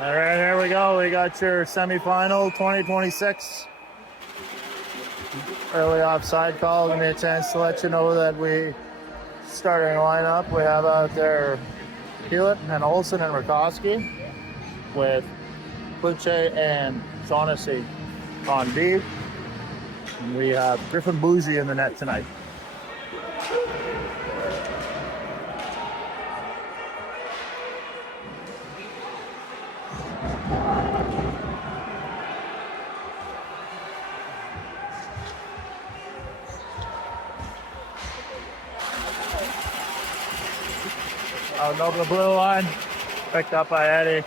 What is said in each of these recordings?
All right, here we go. We got your semifinal 2026. Early offside call. Give me a chance to let you know that we starting lineup. We have out there Hewitt and Olsen and Rakowski with Kluche and Shaughnessy on D. And we have Griffin Bougie in the net tonight. Out over the blue line, picked up by Eddie.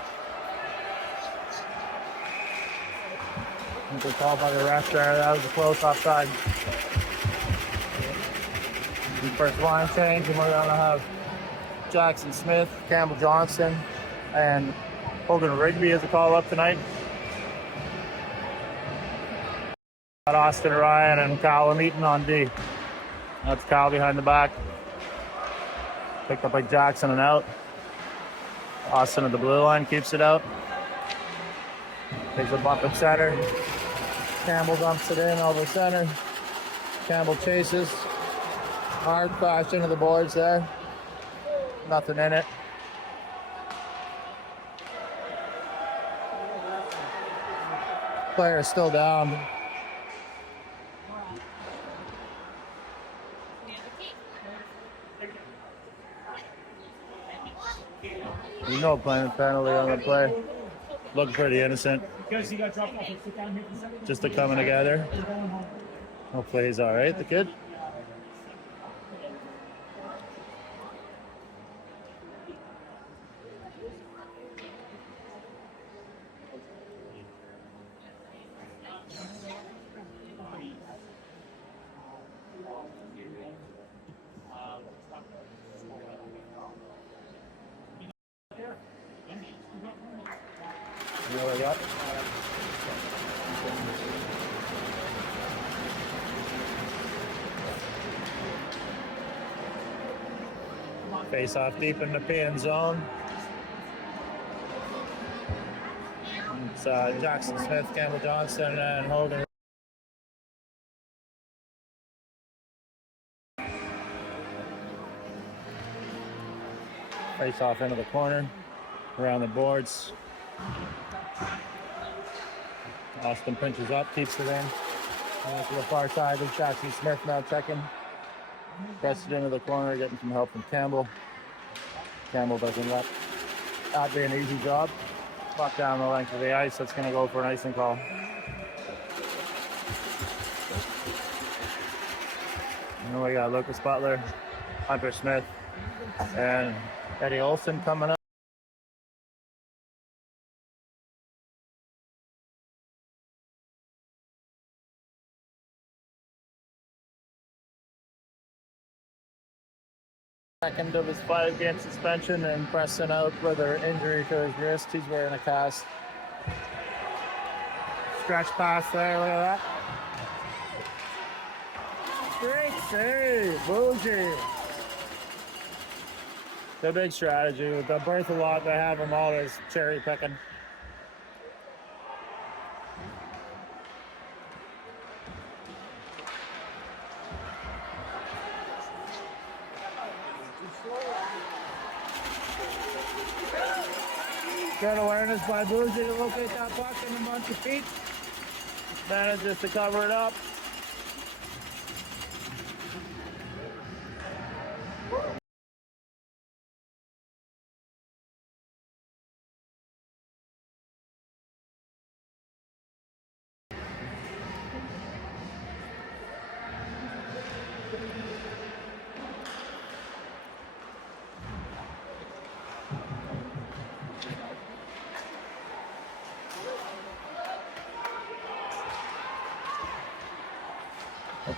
Good call by the ref there. That was a close offside. First line change, and we're gonna have Jackson Smith, Campbell Johnson, and Hogan Rigby as a call up tonight. Got Austin Ryan and Callum Eaton on D. That's Kyle behind the back. Picked up by Jackson and out. Austin at the blue line keeps it out. Takes a bump at center. Campbell dumps it in over center. Campbell chases. Hard crash into the boards there. Nothing in it. Player is still down. There's no penalty on the play. Looking pretty innocent. Just a coming together. Hopefully he's all right, the kid. There we go. Face off deep in the Nepean zone. It's Jackson Smith, Campbell Johnson, and Hogan. Face off into the corner, around the boards. Austin pinches up, keeps it in. To the far side of Jackson Smith now checking. Press it into the corner, getting some help from Campbell. Campbell doesn't let that be an easy job. Puck down the length of the ice, that's going to go for an icing call. And then we got Lucas Butler, Hunter Smith, and Eddie Olsen coming up. Second of his 5-game suspension and pressing out with an injury to his wrist. He's wearing a cast. Stretch pass there, look at that. Great save, Bougie. The big strategy with the birth a lot, they have them all as cherry picking. Good awareness by Bougie to locate that puck in a bunch of feet. Manages to cover it up.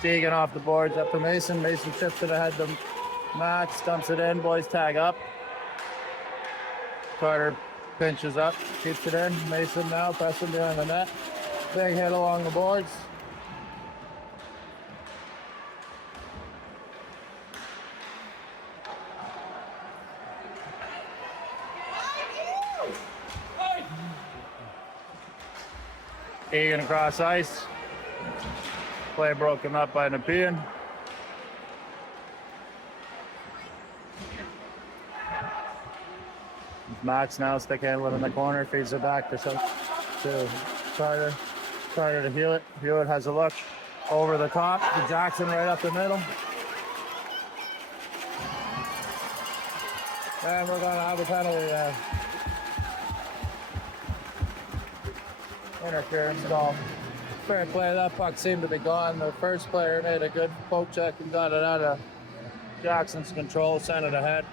Deegan off the boards up to Mason. Mason chips it ahead to Max, dumps it in. Boys tag up. Carter pinches up, keeps it in. Mason now pressing behind the net. Big hit along the boards. Egan across ice. Play broken up by Nepean. Max now stick handling in the corner, feeds it back to Carter. Carter to Hewitt. Hewitt has a look over the top to Jackson right up the middle. And we're going to have a penalty there. Interference call. Fair play, that puck seemed to be gone. The first player made a good poke check and got it out of Jackson's control, sent it ahead.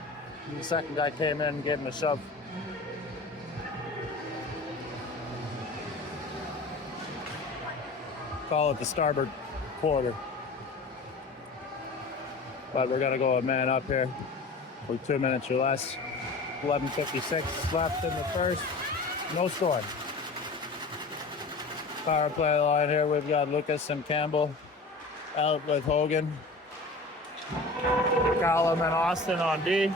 And the second guy came in and gave him a shove. Call it the starboard quarter. But we're going to go a man up here for 2 minutes or less. 11:56 left in the first. No score. Power play line here. We've got Lucas and Campbell out with Hogan. Callum and Austin on D.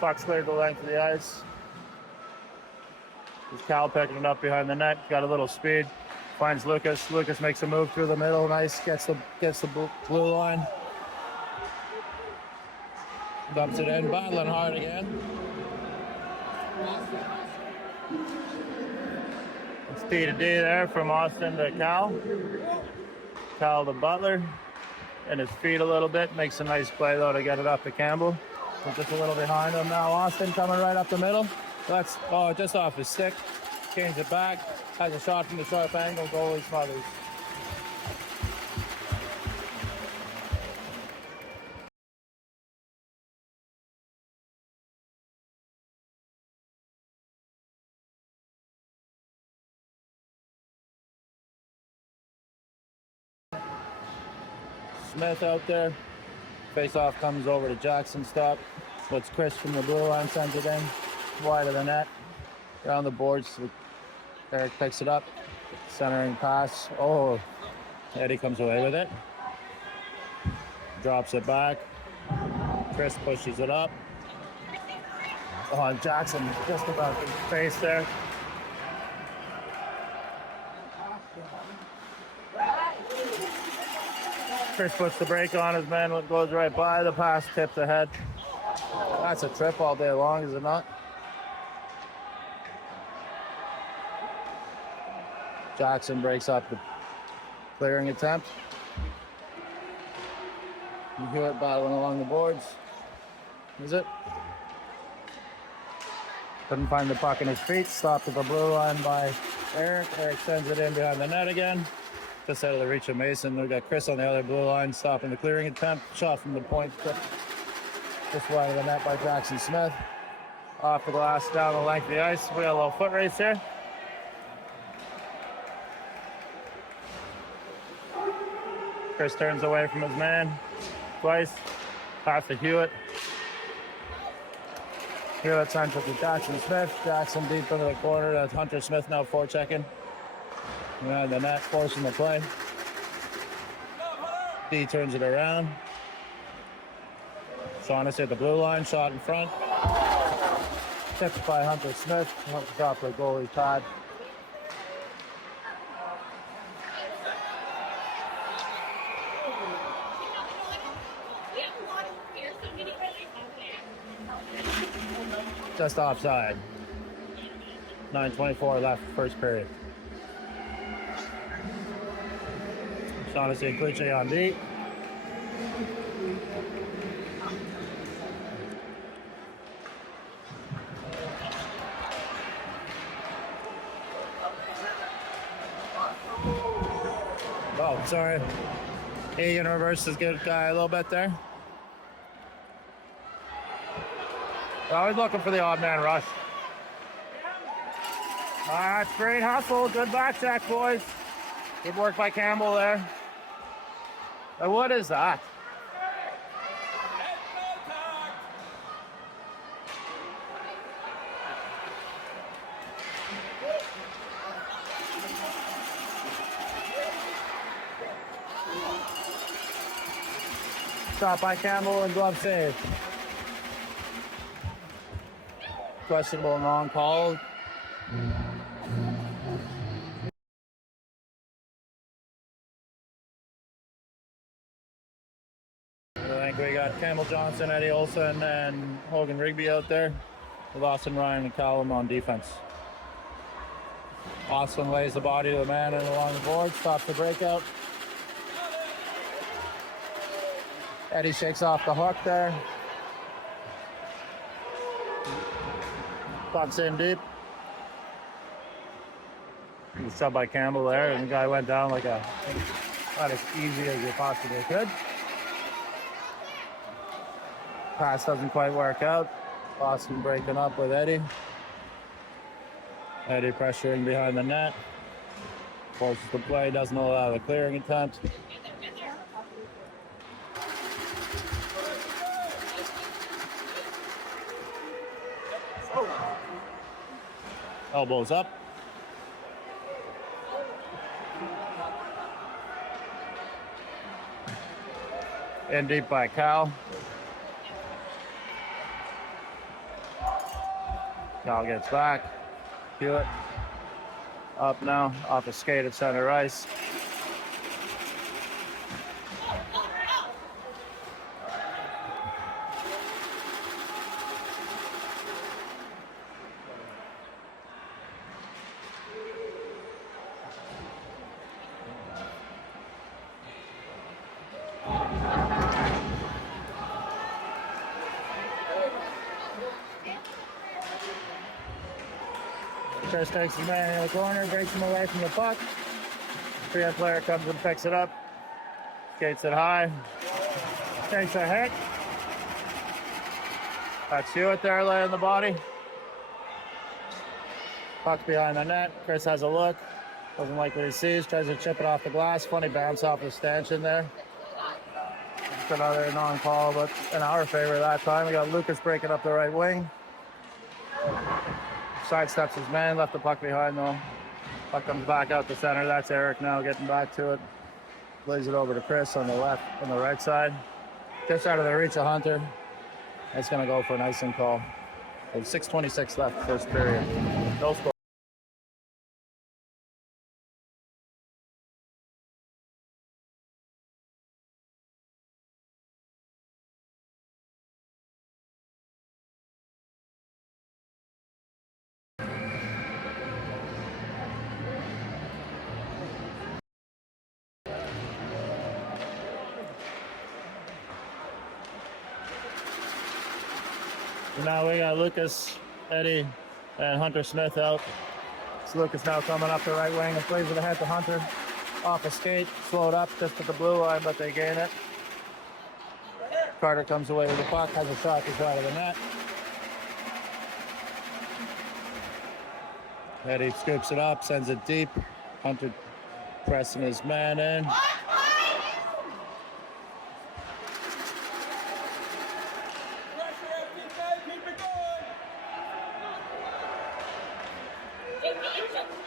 Puck's cleared the length of the ice. There's Cal picking it up behind the net. Got a little speed. Finds Lucas. Lucas makes a move through the middle. Nice. Gets the blue line. Dumps it in. Battling hard again. It's D to D there from Austin to Cal. Cal to Butler. And his feet a little bit. Makes a nice play though to get it up to Campbell. We're just a little behind him now. Austin coming right up the middle. That's just off his stick. Change it back. Has a shot from the sharp angle. Goalie smothers. Smith out there. Face-off comes over to Jackson. Stop. Lets Chris from the blue line sends it in. Wide of the net. Around the boards. Eric picks it up. Centering pass. Oh, Eddie comes away with it. Drops it back. Chris pushes it up. Oh, Jackson just about the face there. Chris puts the brake on his man, goes right by. The pass tips ahead. That's a trip all day long, is it not? Jackson breaks up the clearing attempt. You hear it battling along the boards. Is it? Couldn't find the puck in his feet. Stopped at the blue line by Eric. Eric sends it in behind the net again. Just out of the reach of Mason. We've got Chris on the other blue line, stopping the clearing attempt. Shot from the point, just wide of the net by Jackson Smith. Off the glass, down the length of the ice. We got a little foot race here. Chris turns away from his man twice. Pass to Hewitt. Hewitt sends it to Jackson Smith. Jackson deep into the corner. That's Hunter Smith now forechecking. And the net forcing the play. D turns it around. Shaughnessy at the blue line, shot in front. Tipped by Hunter Smith. Hunter's off the goalie pad. Just offside. 9:24 left, first period. Shaughnessy and Cliche on D. Oh, sorry. Egan reverses good guy a little bit there. Always looking for the odd man rush. That's great hustle. Good back check, boys. Good work by Campbell there. Now, what is that? Shot by Campbell and glove save. Questionable non-called. think we got Campbell Johnson, Eddie Olson, and Hogan Rigby out there with Austin Ryan and Callum on defense. Austin lays the body to the man and along the board, stops the breakout. Eddie shakes off the hook there. Pucks in deep. Sub by Campbell there, and the guy went down like about as easy as you possibly could. Pass doesn't quite work out. Austin breaking up with Eddie. Eddie pressuring behind the net. Forces the play, doesn't allow the clearing attempt. Elbows up. In deep by Cal. Cal gets back. Hewitt up now, off a skate at center ice. Chris takes his man in the corner, breaks him away from the puck. Nepean player comes and picks it up, skates it high, takes a hit. That's Hewitt there laying the body. Puck behind the net. Chris has a look, doesn't like what he sees, tries to chip it off the glass. Funny bounce off the stanchion there. It's another non-call, but in our favor that time. We got Lucas breaking up the right wing. Sidesteps his man, left the puck behind though. Puck comes back out the center. That's Eric now getting back to it. Lays it over to Chris on the left, on the right side. Just out of the reach of Hunter. It's going to go for an icing call. There's 6:26 left, first period. No score. Now we got Lucas, Eddie, and Hunter Smith out. So Lucas now coming up the right wing and plays it ahead to Hunter. Off a skate, slowed up just at the blue line, but they gain it. Carter comes away with the puck, has a shot to side of the net. Eddie scoops it up, sends it deep. Hunter pressing his man in.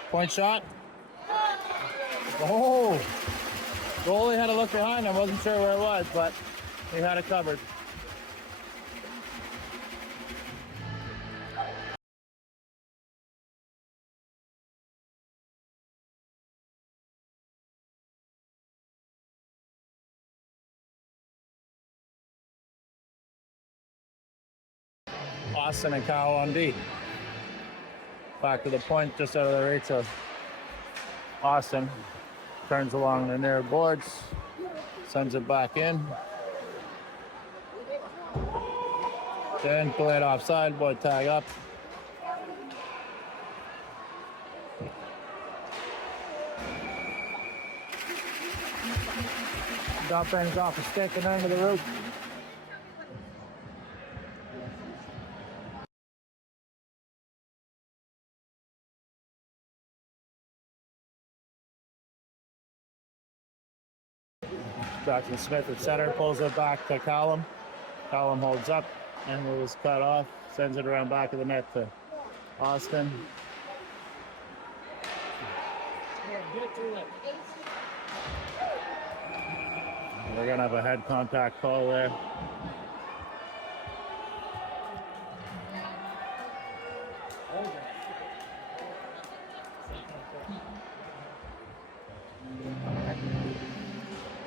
Point shot. Oh! Goalie had to look behind him. Wasn't sure where it was, but he had it covered. Austin and Kyle on D. Back to the point, just out of the reach of Austin. Turns along the near boards, sends it back in. Then play it offside, boy tag up. Drop ends off the stick and into the roof. Jackson Smith at center, pulls it back to Callum. Callum holds up and it was cut off. Sends it around back of the net to Austin. We're gonna have a head contact call there.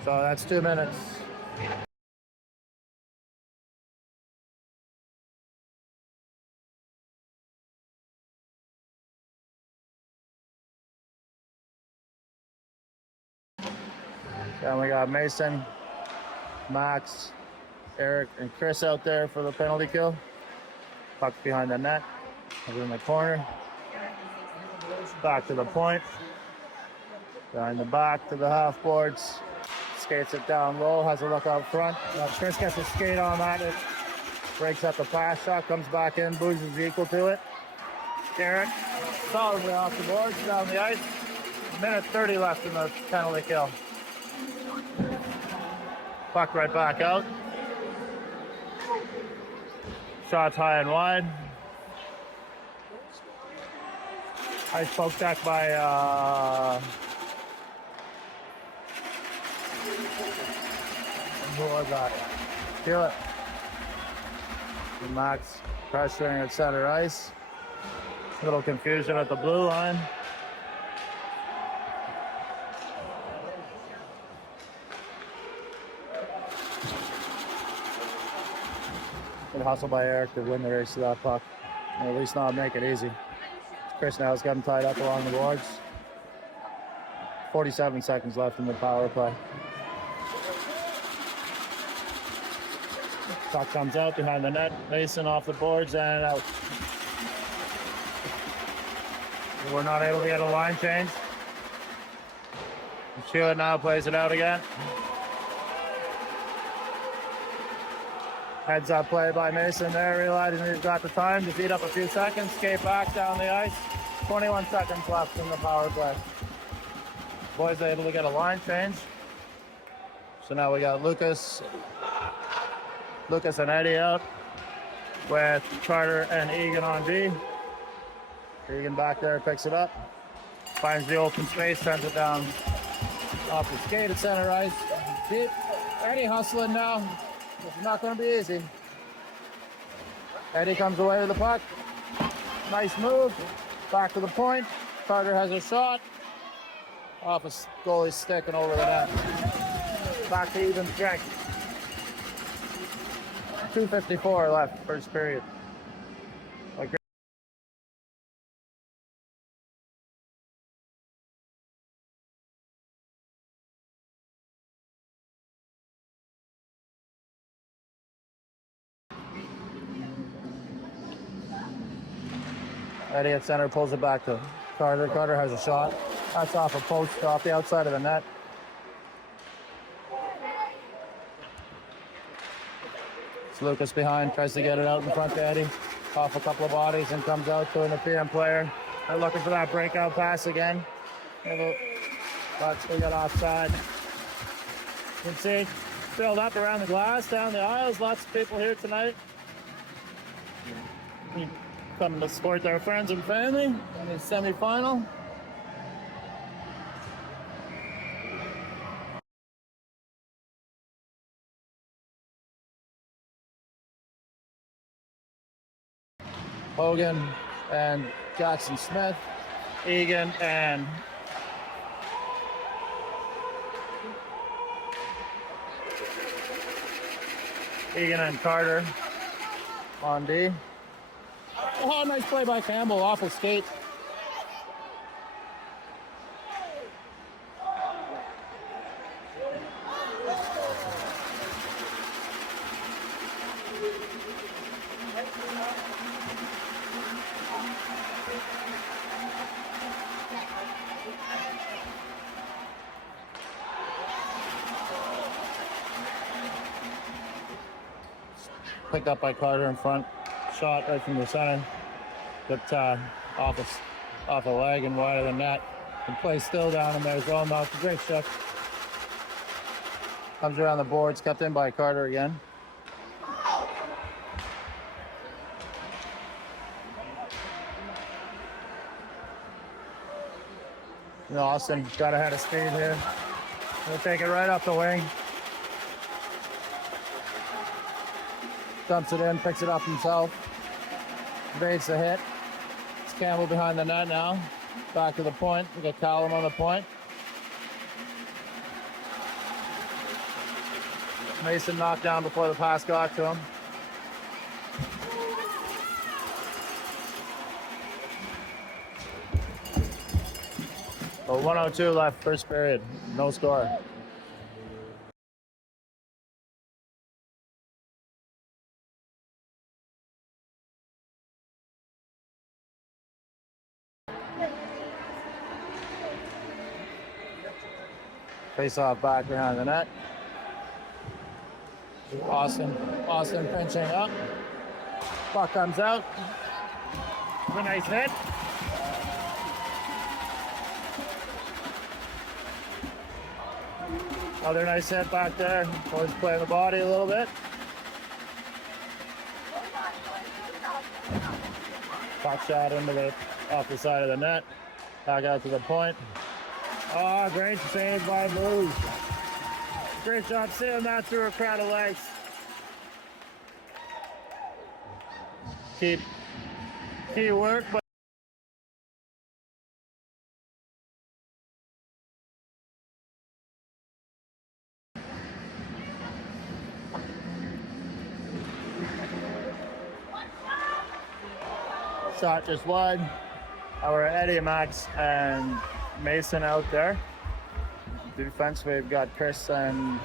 So that's 2 minutes. Then we got Mason, Max, Eric, and Chris out there for the penalty kill. Puck behind the net, over in the corner. Back to the point. Behind the back to the half boards. Skates it down low, has a look out front. Now Chris gets a skate on that. It breaks up the pass shot, comes back in, Booze is equal to it. Eric, solidly off the boards, down the ice. Minute 30 left in the penalty kill. Puck right back out. Shots high and wide. Ice poke check by who was that? Feel it. And Max pressuring at center ice. A little confusion at the blue line. Good hustle by Eric to win the race to that puck. And at least not make it easy. Chris now has got him tied up along the boards. 47 seconds left in the power play. Puck comes out behind the net. Mason off the boards and out. We're not able to get a line change. Sheila now plays it out again. Heads up play by Mason there, realizing he's got the time to beat up a few seconds. Skate back down the ice. 21 seconds left in the power play. Boys able to get a line change. So now we got Lucas and Eddie out with Carter and Egan on D. Egan back there picks it up, finds the open space, sends it down off the skate at center ice. Deep. Eddie hustling now. It's not going to be easy. Eddie comes away with the puck. Nice move. Back to the point. Carter has a shot. Off a goalie's stick and over the net. Back to even strength. 2:54 left, first period. Eddie at center pulls it back to Carter. Carter has a shot. That's off a post, off the outside of the net. It's Lucas behind, tries to get it out in front to Eddie. Off a couple of bodies and comes out to an Nepean player. They're looking for that breakout pass again. But we got offside. You can see filled up around the glass, down the aisles. Lots of people here tonight. Coming to support their friends and family in the semi-final. Hogan and Jackson Smith, Egan and Carter on D. Oh, nice play by Campbell, awful skate. Picked up by Carter in front. Shot right from the center. But off a leg and wide of the net. And plays still down in there as well. No, it's a great shift. Comes around the boards, kept in by Carter again. You know, Austin got ahead of speed here. He'll take it right up the wing. Dumps it in, picks it up himself. Evades the hit. It's Campbell behind the net now. Back to the point. We got Callum on the point. Mason knocked down before the pass got to him. So 1:02 left, first period. No score. Face off back behind the net. Austin pinching up. Puck comes out. It's a nice hit. Another nice hit back there. Always playing the body a little bit. Puck shot into the off the side of the net. Back out to the point. Oh, great save by Blues. Great job seeing that through a crowd of legs. Key work, but shot just wide. Our Eddie, Max, and Mason out there. Defense, we've got Chris and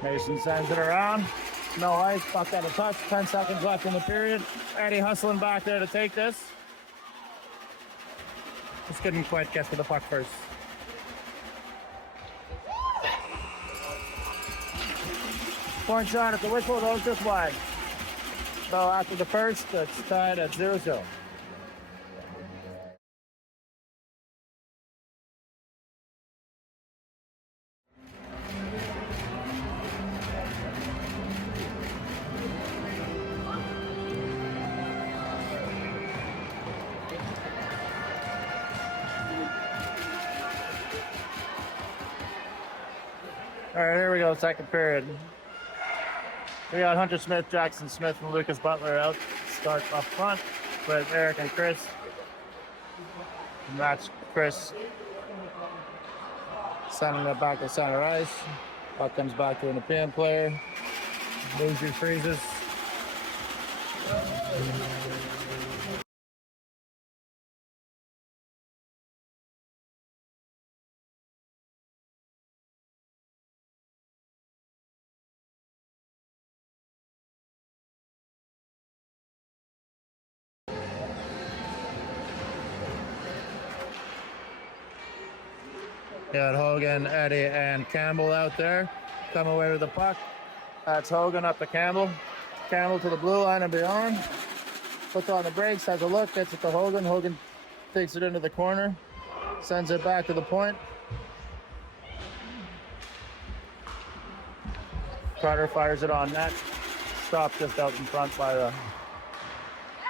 Mason sends it around. No ice, puck out of touch. 10 seconds left in the period. Eddie hustling back there to take this. Just couldn't quite get to the puck first. Point shot at the whistle, goes just wide. So after the first, it's tied at 0-0. All right, here we go, second period. We got Hunter Smith, Jackson Smith, and Lucas Butler out. Start up front with Eric and Chris. And that's Chris sending it back to center ice. Puck comes back to a Nepean player. Boozy freezes. Got Hogan, Eddie, and Campbell out there. Come away with the puck. That's Hogan up to Campbell. Campbell to the blue line and beyond. Puts on the brakes, has a look, gets it to Hogan. Hogan takes it into the corner, sends it back to the point. Carter fires it on net. Stopped just out in front by the...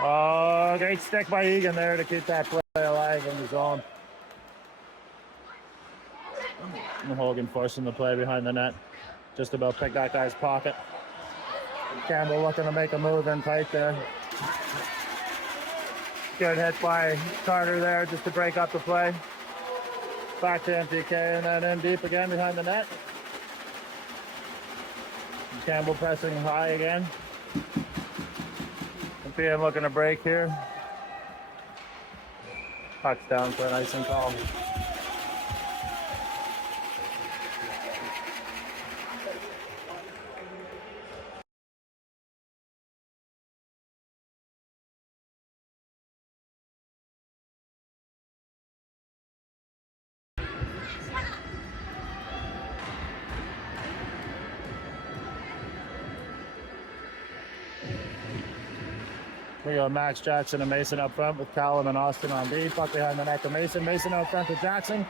Oh, great stick by Egan there to keep that play alive in the zone. And Hogan forcing the play behind the net. Just about picked that guy's pocket. Campbell looking to make a move in tight there. Good hit by Carter there just to break up the play. Back to MTK and then in deep again behind the net. Campbell pressing high again. Nepean looking to break here. Puck's down for an icing call. We got Max, Jackson, and Mason up front with Callum and Austin on D. Puck behind the net to Mason. Mason out front to Jackson.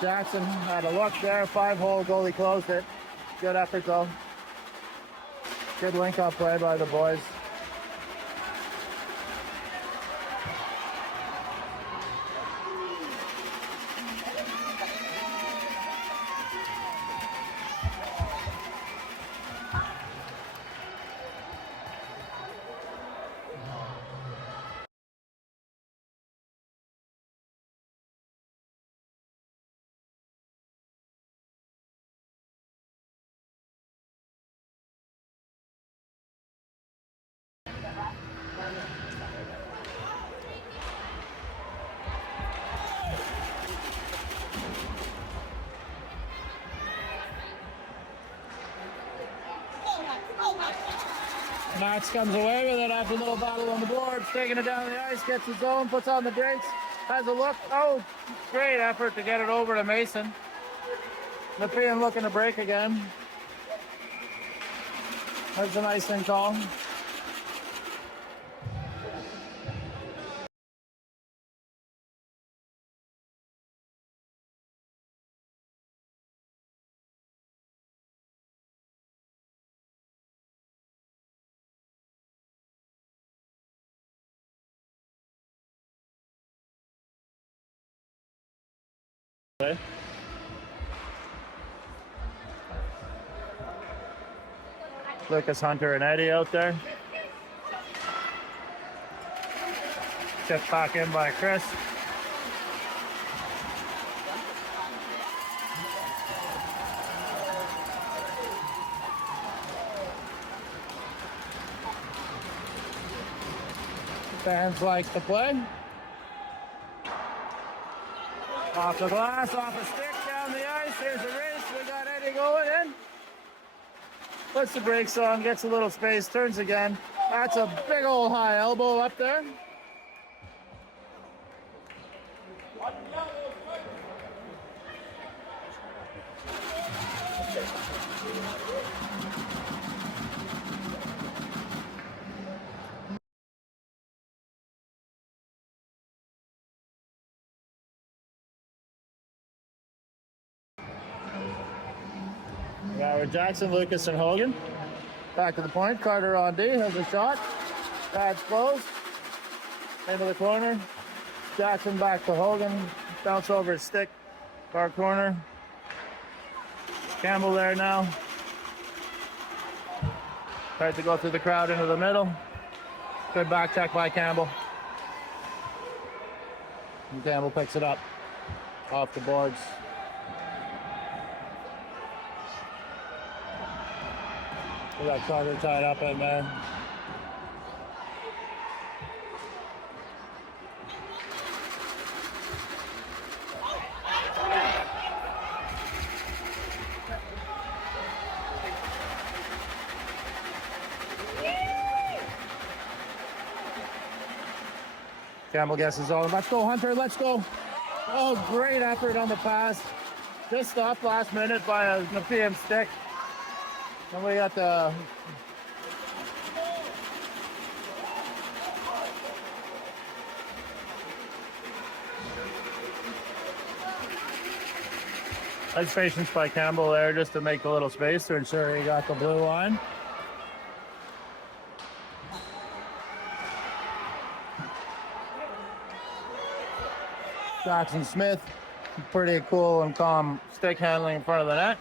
Jackson had a look there. 5-hole goalie closed it. Good effort though. Good link-up play by the boys. Max comes away with it after a little battle on the board, taking it down the ice, gets his own, puts on the brakes, Has a look. Oh, great effort to get it over to Mason. Nepean looking to break again. That's a nice thing call. Okay. Lucas, Hunter, and Eddie out there. Tipped back in by Chris. Fans like to play. Off the glass, off a stick, down the ice. Here's a race. We got Eddie going in. Puts the brakes on, gets a little space, turns again. That's a big old high elbow up there. Jackson, Lucas, and Hogan. Back to the point. Carter on D has a shot. Pads closed. Into the corner. Jackson back to Hogan. Bounce over his stick. Far corner. Campbell there now. Tried to go through the crowd into the middle. Good back check by Campbell. And Campbell picks it up off the boards. We got Carter tied up in there. Campbell gets his own. Let's go, Hunter. Let's go. Oh, great effort on the pass. Just stopped last minute by a Nepean stick. And we got the nice patience by Campbell there just to make a little space to ensure he got the blue line. Jackson Smith, pretty cool and calm stick handling in front of the net.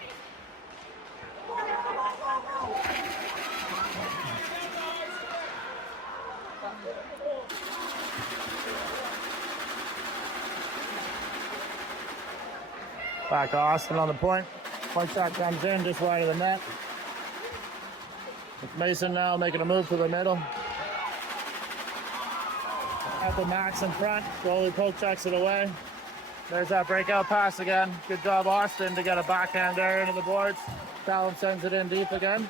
Back to Austin on the point. Point shot comes in just wide of the net. It's Mason now making a move to the middle. At the Max in front. Slowly poke checks it away. There's that breakout pass again. Good job, Austin, to get a backhand there into the boards. Callum sends it in deep again.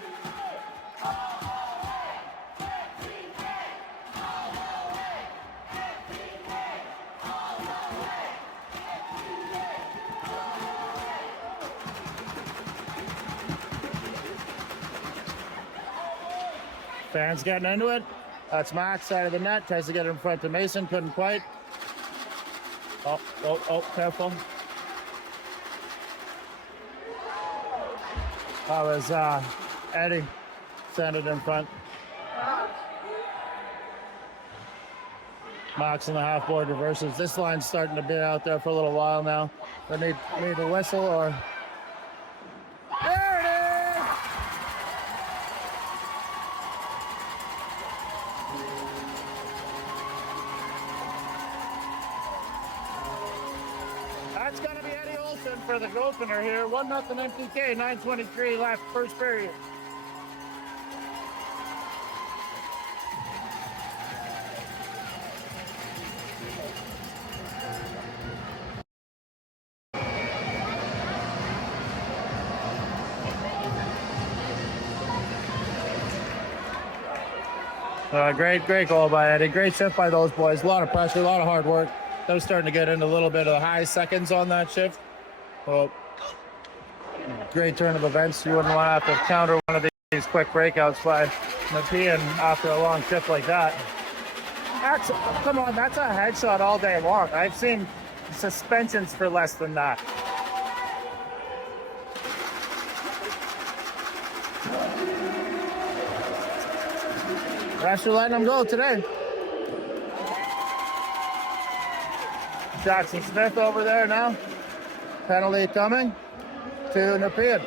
Fans getting into it. That's Max side of the net. Tries to get it in front to Mason. Couldn't quite. Oh, careful. That was Eddie. Sent it in front. Max in the half board reverses. This line's starting to be out there for a little while now. They need a whistle or... There it is! That's going to be Eddie Olsen for the opener here. 1-0 MTK, 9:23 left, first period. Great goal by Eddie. Great shift by those boys. A lot of pressure, a lot of hard work. I was starting to get into a little bit of high seconds on that shift. Well, great turn of events. You wouldn't want to have to counter one of these quick breakouts by Nepean after a long shift like that. Come on, that's a headshot all day long. I've seen suspensions for less than that. Refs are letting him go today. Jackson Smith over there now. Penalty coming to Nepean.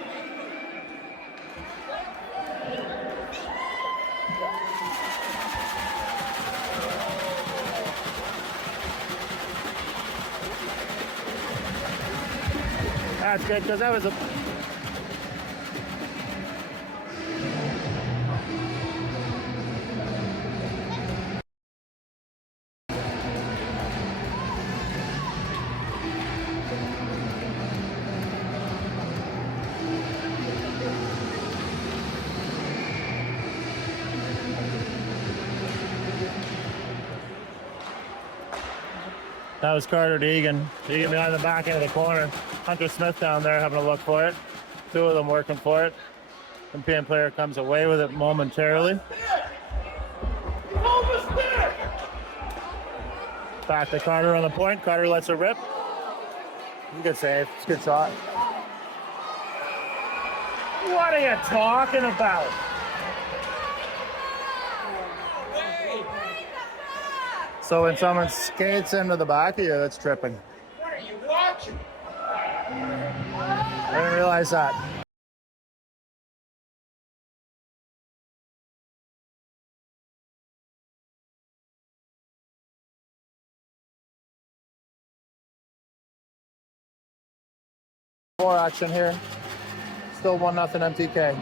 That's good because that was a That was Carter Deegan. Deegan behind the back end of the corner. Hunter Smith down there having a look for it. Two of them working for it. Nepean player comes away with it momentarily. Back to Carter on the point. Carter lets it rip. Good save. It's a good shot. What are you talking about? So when someone skates into the back of you, that's tripping. What are you watching? I didn't realize that. More action here. Still 1-0 MTK.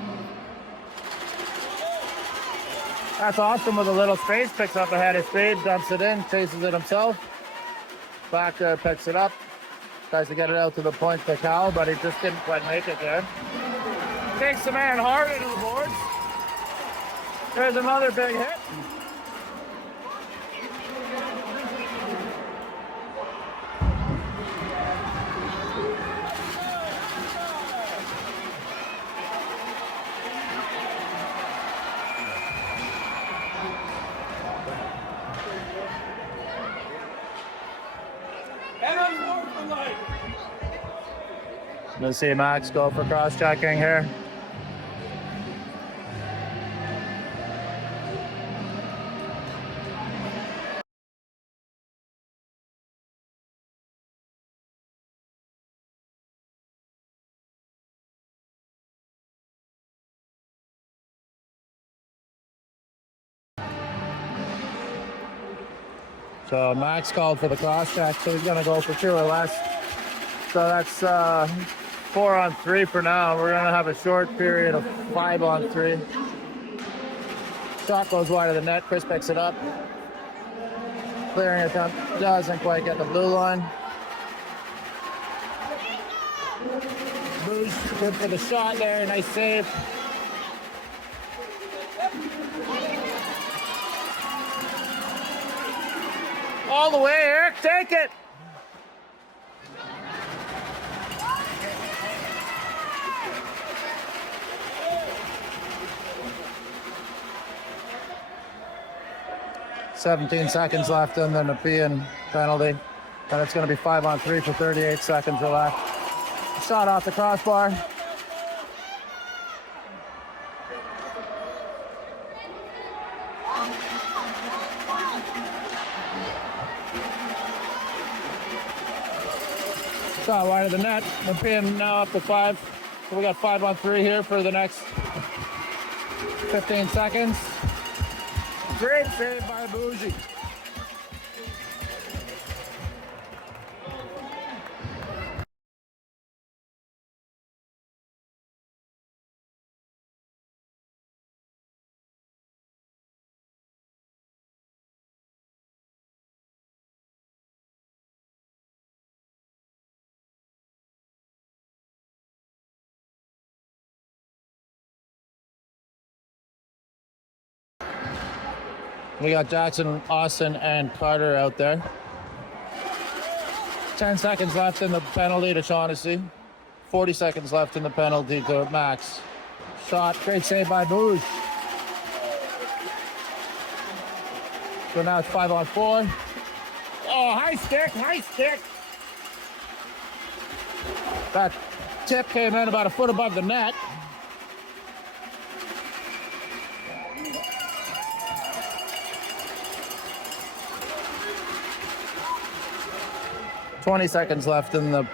That's awesome with a little space. Picks up ahead of speed, dumps it in, chases it himself. Back there, picks it up. Tries to get it out to the point to Cal, but he just didn't quite make it there. Takes the man hard into the boards. There's another big hit. Let's see Max go for cross-checking here. So Max called for the cross-check, so he's gonna go for 2 or less. So that's 4-on-3 for now. We're gonna have a short period of 5-on-3. Shot goes wide of the net. Chris picks it up. Clearing attempt doesn't quite get the blue line. Boost, good for the shot there. Nice save. All the way, Eric. Take it. "17 seconds left in the Nepean penalty. And it's going to be 5-on-3 for 38 seconds left. Shot off the crossbar. Shot wide of the net. Nepean now up to 5. So we got 5-on-3 here for the next 15 seconds. Great save by Bougie. We got Jackson, Austin, and Carter out there. 10 seconds left in the penalty to Shaughnessy. 40 seconds left in the penalty to Max. Shot, great save by Booge. So now it's 5-on-4. Oh, high stick. That tip came in about a foot above the net. "20 seconds left in the..."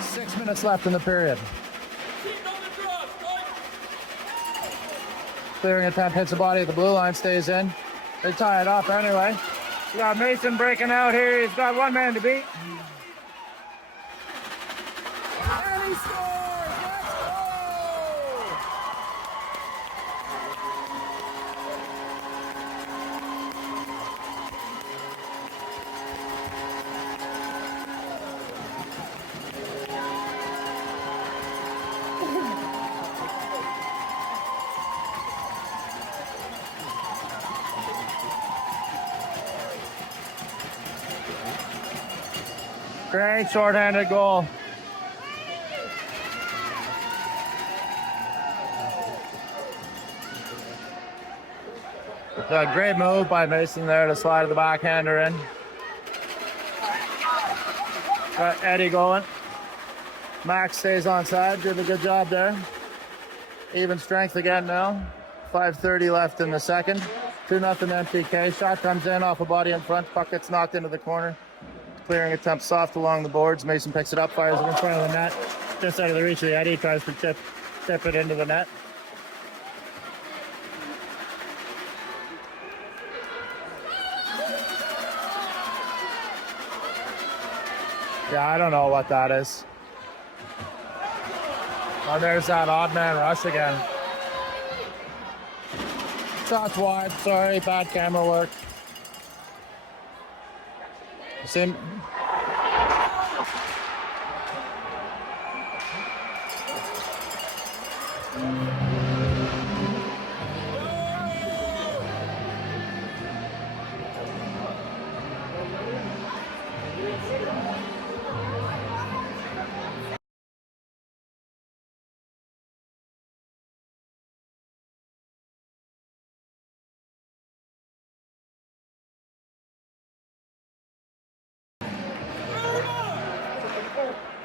Six minutes left in the period. Clearing attempt hits the body at the blue line, stays in. They tie it up anyway. We got Mason breaking out here. He's got one man to beat. And he scores! Let's go! Great shorthanded goal. A great move by Mason there to slide the backhander in. Got Eddie going. Max stays onside, did a good job there. Even strength again now. 5:30 left in the second. 2-0 MTK. Shot comes in off a body in front. Puck gets knocked into the corner. Clearing attempt soft along the boards. Mason picks it up, fires it in front of the net. Just out of the reach of the Eddie, tries to tip it into the net. Yeah, I don't know what that is. Oh, there's that odd man rush again. Shot's wide. Sorry, bad camera work. Same.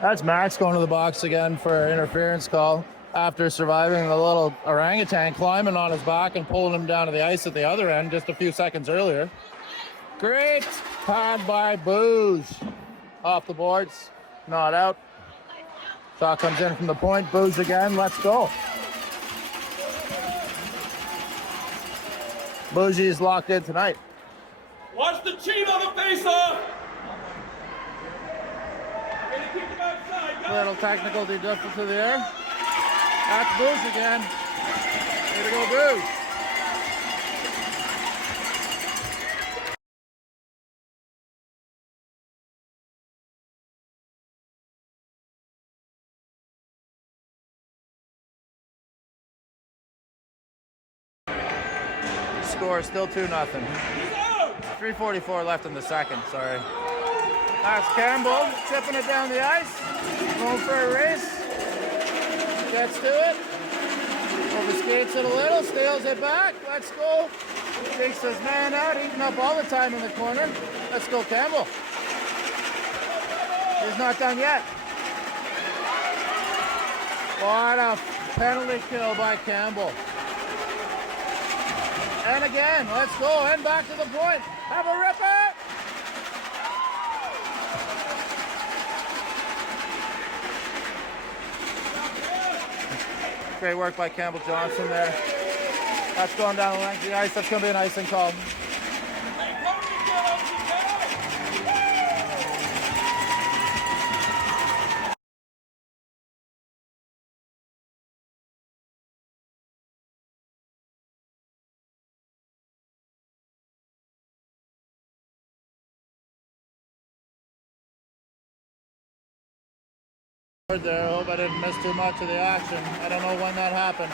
That's Max going to the box again for an interference call after surviving the little orangutan climbing on his back and pulling him down to the ice at the other end just a few seconds earlier. Great pad by Booge. Off the boards, not out. Shot comes in from the point. Booge again, let's go. Bougie is locked in tonight. Watch the cheat on the face-off! Little technical deduction to the air. That's Booge again. Way to go, Booge. Score still 2-0. 3:44 left in the second, sorry. That's Campbell chipping it down the ice. Going for a race. Gets to it. Overskates it a little, steals it back. Let's go. Takes his man out, eating up all the time in the corner. Let's go, Campbell. He's not done yet. What a penalty kill by Campbell. And again, let's go. And back to the point. Have a ripper. Great work by Campbell Johnson there. That's going down the length of the ice. That's going to be an icing call. There, I hope I didn't miss too much of the action. I don't know when that happened.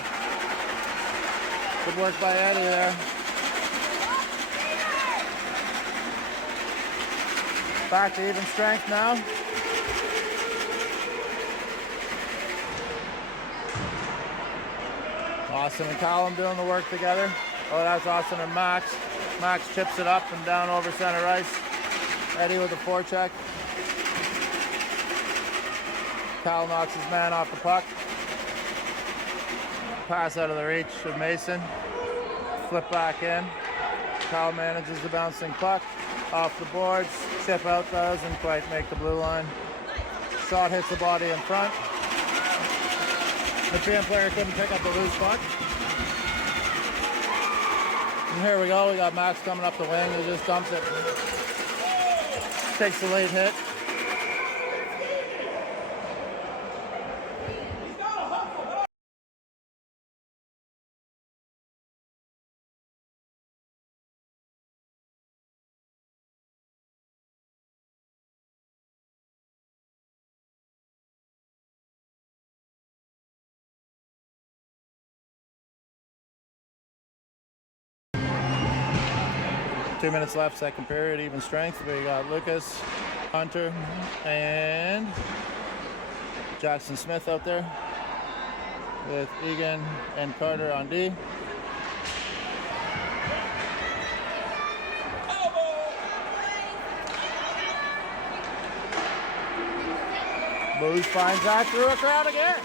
Good work by Eddie there. Back to even strength now. Austin and Callum doing the work together. Oh, that's Austin and Max. Max chips it up and down over center ice. Eddie with the forecheck. Cal knocks his man off the puck. Pass out of the reach of Mason. Flip back in. Cal manages the bouncing puck. Off the boards. Chip out, doesn't quite make the blue line. Shot hits the body in front. The Nepean player couldn't pick up the loose puck. And here we go. We got Max coming up the wing. He just dumps it. Takes the late hit. Two minutes left, second period, even strength. We got Lucas, Hunter, and Jackson Smith out there with Egan and Carter on D. Booze finds that through a crowd again.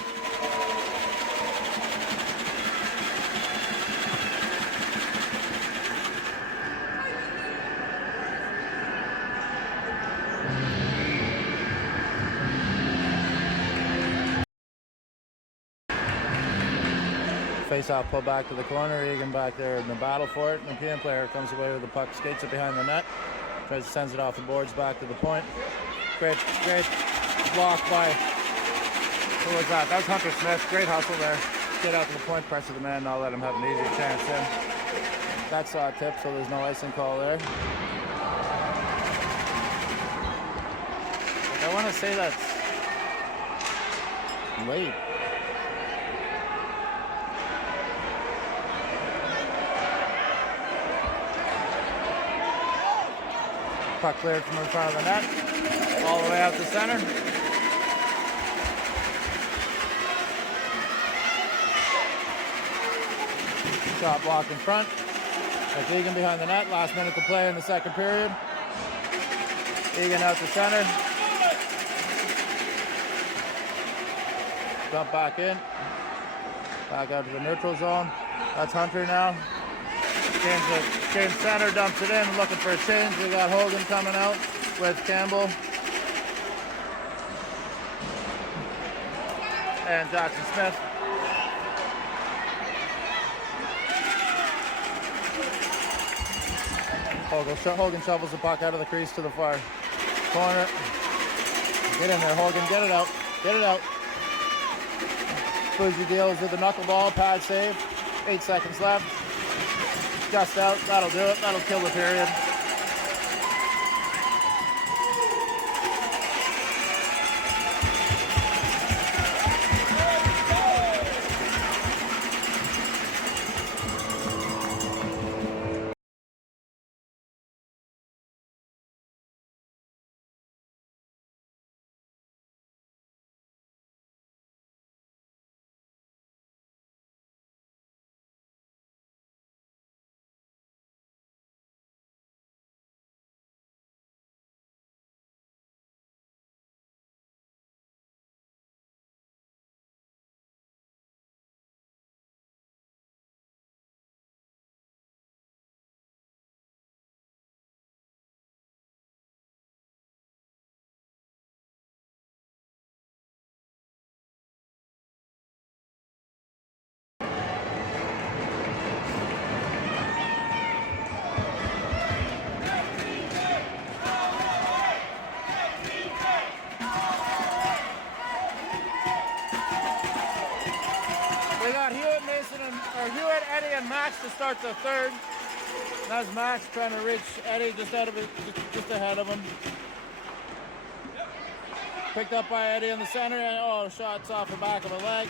Face-off pull back to the corner. Egan back there in the battle for it. Nepean player comes away with the puck, skates it behind the net, tries to send it off the boards back to the point. Great block by, who was that? That was Hunter Smith. Great hustle there. Get out to the point, pressure the man, not let him have an easy chance in. That's a tip, so there's no icing call there. I want to say that's late. Puck cleared from in front of the net, all the way out to center. Shot blocked in front. That's Egan behind the net. Last minute to play in the second period. Egan out to center. Dump back in. Back out to the neutral zone. That's Hunter now. Change center, dumps it in, looking for a change. We got Hogan coming out with Campbell. And Jackson Smith. Hogan shovels the puck out of the crease to the far corner. Get in there, Hogan, get it out. Get it out. Fuji deals with the knuckleball, pad save. 8 seconds left. Just out, that'll do it, that'll kill the period. Hewitt, Eddie, and Max to start the third. That's Max trying to reach Eddie just ahead of him. Picked up by Eddie in the center, and oh, shots off the back of a leg.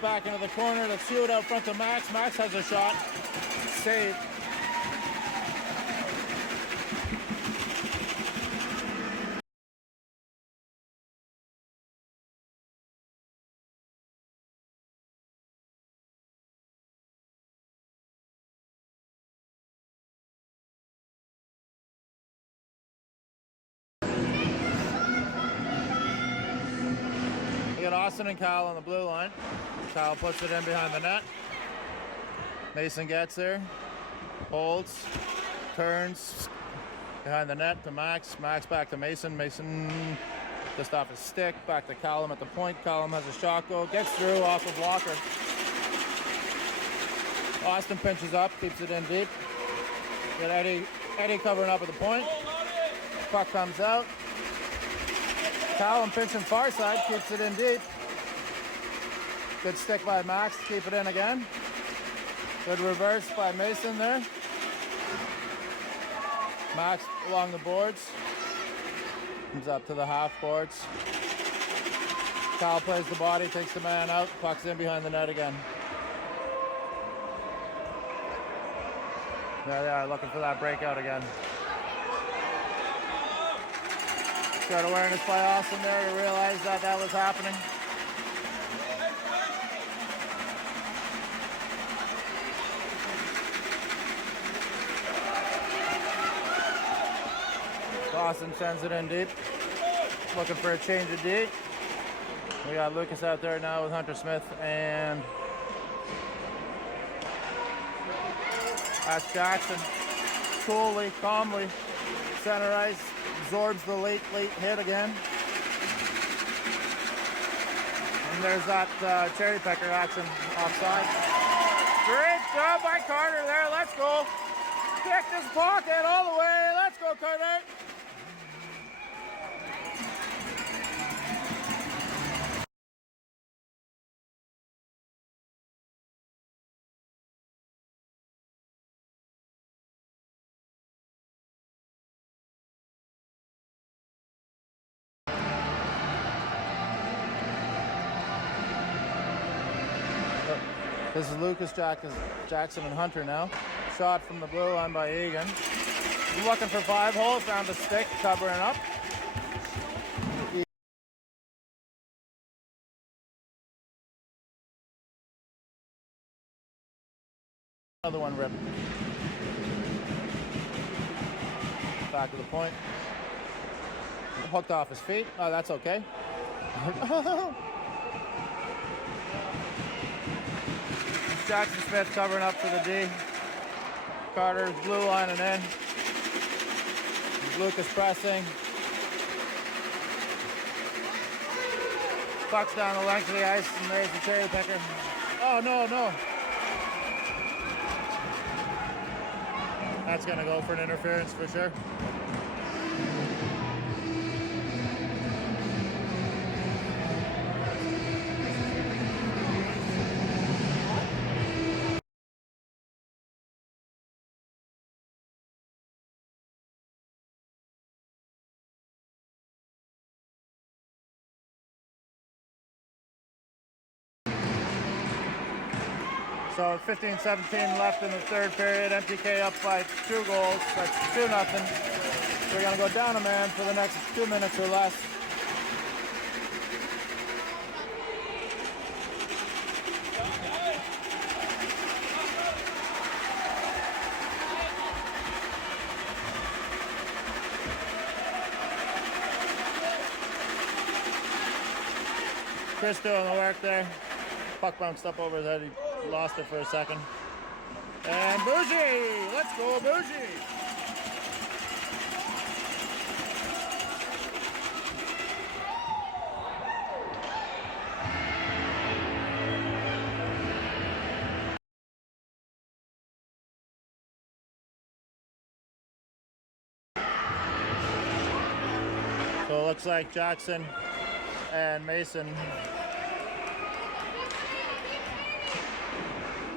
Back into the corner, let's shoot out front to Max. Max has a shot. Save. We got Austin and Kyle on the blue line. Kyle puts it in behind the net. Mason gets there, holds, turns behind the net to Max. Max back to Mason. Mason just off his stick, back to Callum at the point. Callum has a shot goal, gets through off of Walker. Austin pinches up, keeps it in deep. Get Eddie covering up at the point. Puck comes out. Callum pinching far side, keeps it in deep. Good stick by Max to keep it in again. Good reverse by Mason there. Max along the boards. Comes up to the half boards. Kyle plays the body, takes the man out, puck's in behind the net again. There they are, looking for that breakout again. Good awareness by Austin there to realize that that was happening. Austin sends it in deep. Looking for a change of D. We got Lucas out there now with Hunter Smith, and that's Jackson. Coolly, calmly, center ice, absorbs the late hit again. And there's that cherry pecker action offside. Great job by Carter there. Let's go. Kick this pocket all the way. Let's go, Carter. This is Lucas, Jackson, and Hunter now. Shot from the blue line by Egan. Looking for 5-hole, found a stick, covering up. Another one ripped. Back to the point. Hooked off his feet. Oh, that's okay. Jackson Smith covering up for the D. Carter's blue line and in. Lucas pressing. Puck's down the length of the ice, and there's the cherry picker. Oh, no. That's going to go for an interference for sure. So 15-17 left in the third period. MTK up by 2 goals. That's 2-0. We're going to go down a man for the next 2 minutes or less. Chris doing the work there. Puck bounced up over his head. He lost it for a second. And Bougie! Let's go, Bougie! So it looks like Jackson and Mason,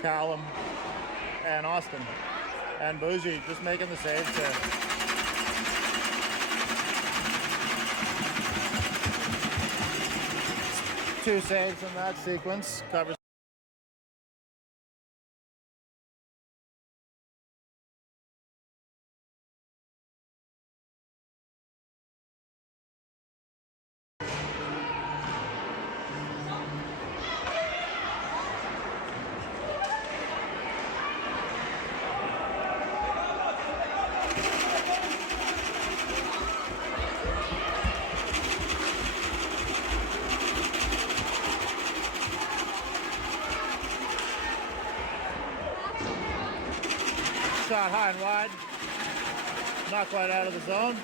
Callum, and Austin, and Bougie just making the saves here. 2 saves in that sequence. Covers. Shot high and wide. Not quite out of the zone.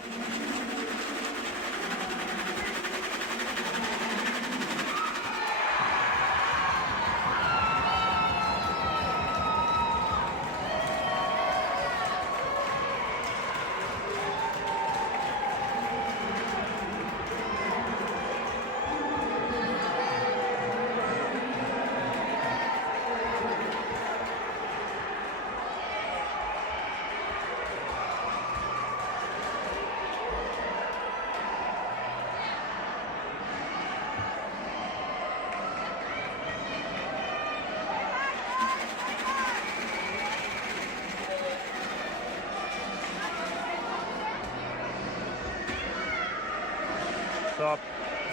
So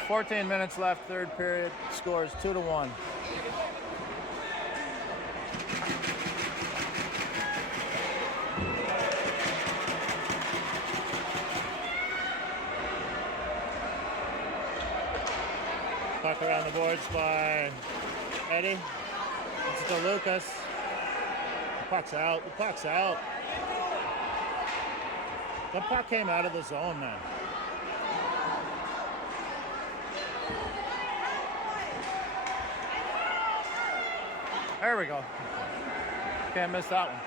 14 minutes left, third period. Score is 2-1. Puck around the boards by Eddie. It's to Lucas. The puck's out. The puck's out. The puck came out of the zone, man. There we go. Can't miss that one.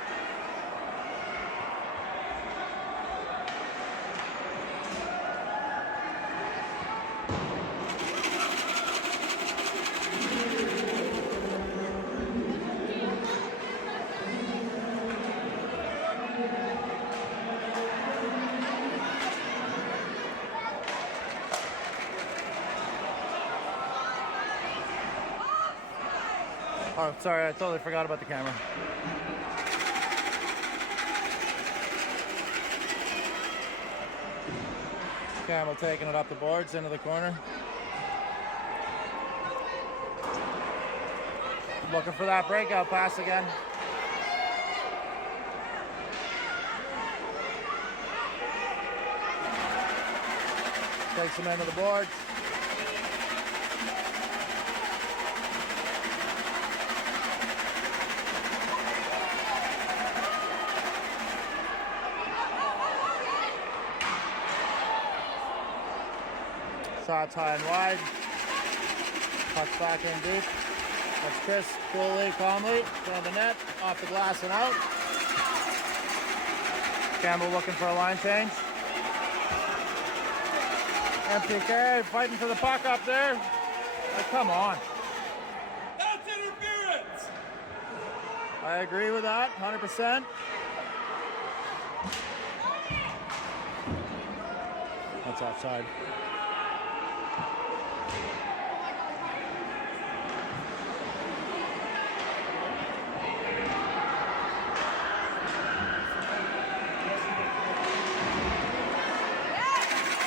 Oh, sorry, I totally forgot about the camera. Campbell taking it up the boards into the corner. Looking for that breakout pass again. Takes him into the boards. Shots high and wide. Puck's back in deep. That's Chris coolly, calmly, down the net, off the glass and out. Campbell looking for a line change. MTK fighting for the puck up there. Like, come on. That's interference! I agree with that, 100%. That's offside.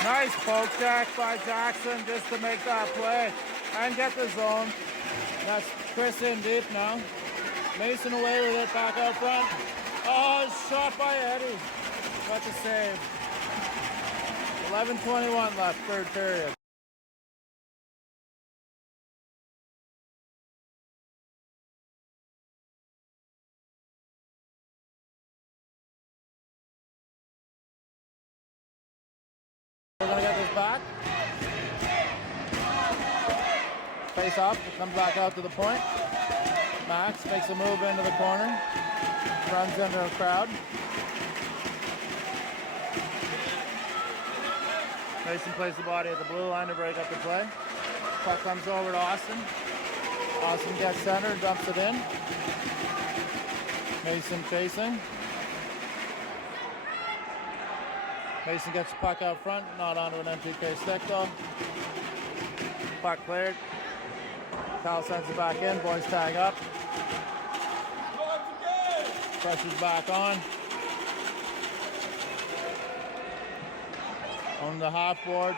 Nice poke jack by Jackson just to make that play and get the zone. That's Chris in deep now. Mason away with it, back out front. Oh, shot by Eddie. What a save. 11:21 left, third period. We're gonna get this back. Face off, it comes back out to the point. Max makes a move into the corner. Runs into a crowd. Mason plays the body at the blue line to break up the play. Puck comes over to Austin. Austin gets center, dumps it in. Mason chasing. Mason gets the puck out front, not onto an MTK stick though. Puck cleared. Kyle sends it back in. Boys tag up. Pressure's back on. On the half boards.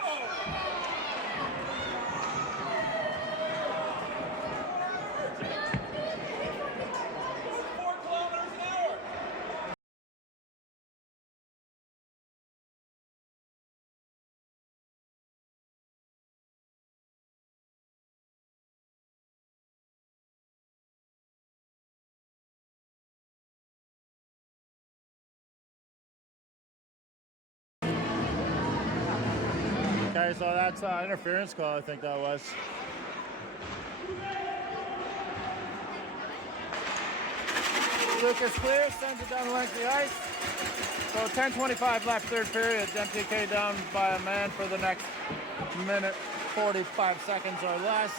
Okay, so that's interference call, I think that was. Lucas clears, sends it down the length of the ice. So 10:25 left, third period. MTK down by a man for the next minute, 45 seconds or less.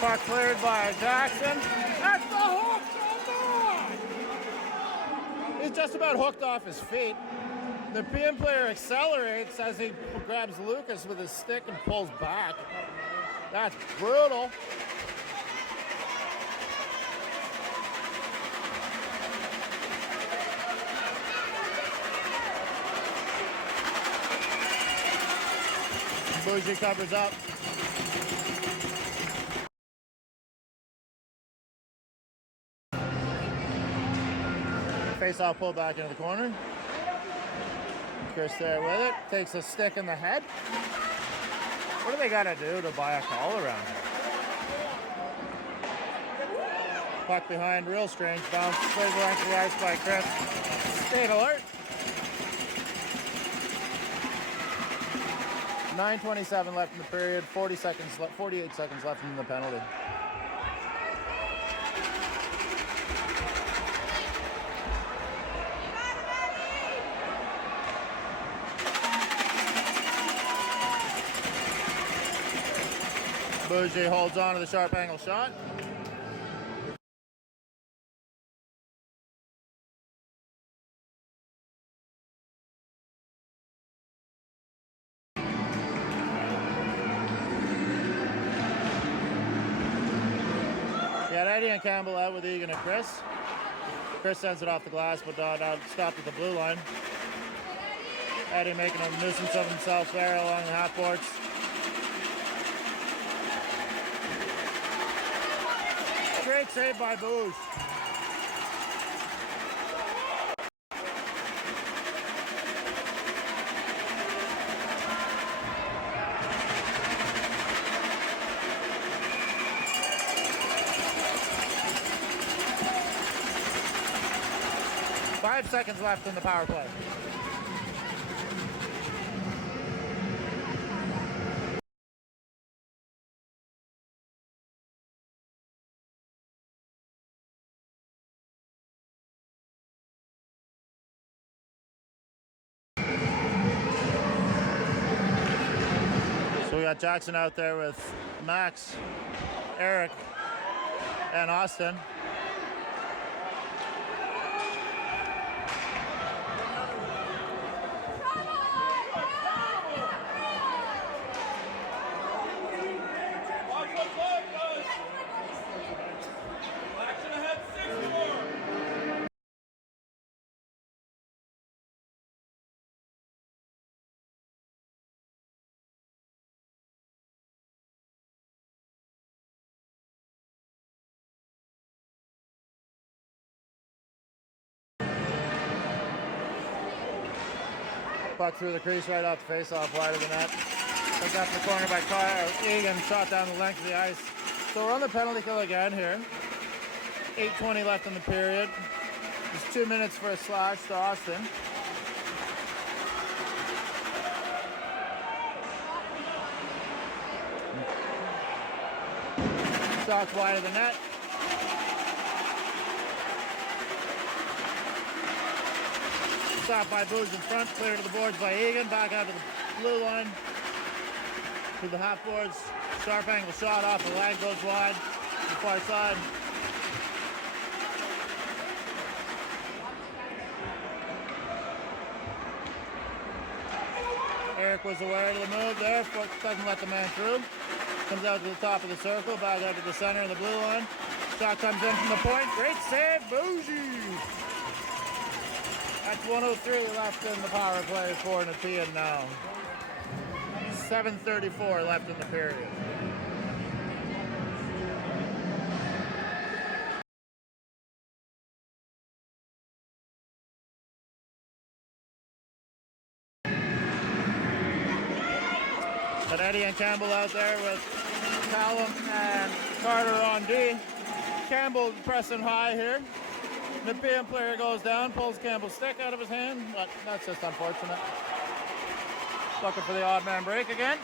Puck cleared by Jackson. That's the hook! Come on! He's just about hooked off his feet. The Nepean player accelerates as he grabs Lucas with his stick and pulls back. That's brutal. Bougie covers up. Face-off pull back into the corner. Chris there with it. Takes a stick in the head. What do they got to do to buy a call around here? Puck behind, real strange bounce. Plays around the ice by Chris. Stayed alert. 9:27 left in the period. 48 seconds left in the penalty. Bougie holds on to the sharp angle shot. We got Eddie and Campbell out with Egan and Chris. Chris sends it off the glass, but stopped at the blue line. Eddie making a nuisance of himself there along the half boards. Great save by Boosh. Five seconds left in the power play. So we got Jackson out there with Max, Eric, and Austin. Puck through the crease right off the face-off, wide of the net. Picked up in the corner by Egan, shot down the length of the ice. So we're on the penalty kill again here. 8:20 left in the period. There's 2 minutes for a slash to Austin. Shots wide of the net. Stop by Booge in front, clear to the boards by Egan, back out to the blue line, to the half boards, sharp angle shot off, the leg goes wide, to the far side. Eric was aware of the move there. Foot doesn't let the man through. Comes out to the top of the circle, back out to the center of the blue line. Shot comes in from the point. Great save, Bougie. That's 1:03 left in the power play for Nepean now. 7:34 left in the period. But Eddie and Campbell out there with Callum and Carter on D. Campbell pressing high here. Nepean player goes down, pulls Campbell's stick out of his hand, but that's just unfortunate. Looking for the odd man break again.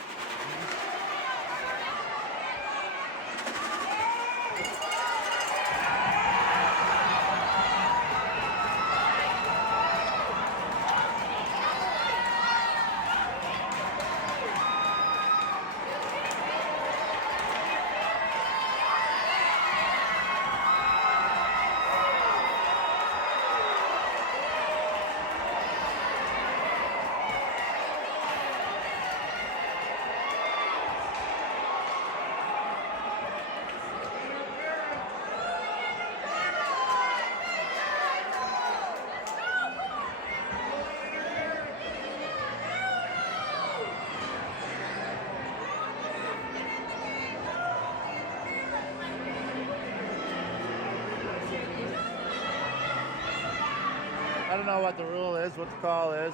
I don't know what the rule is, what the call is,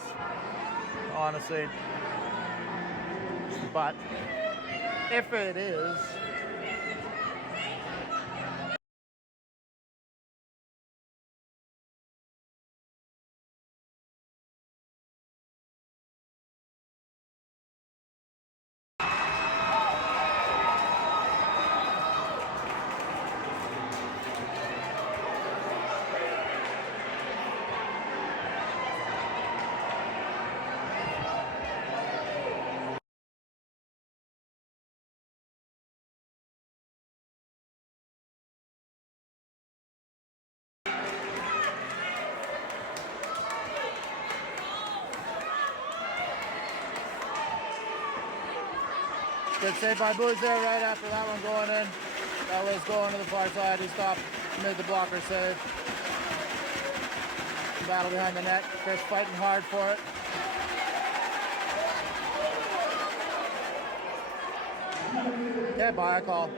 honestly. But if it is, good save by Booz there right after that one going in. That was going to the far side. He stopped, made the blocker save. Battle behind the net. Chris fighting hard for it. Can't buy a call.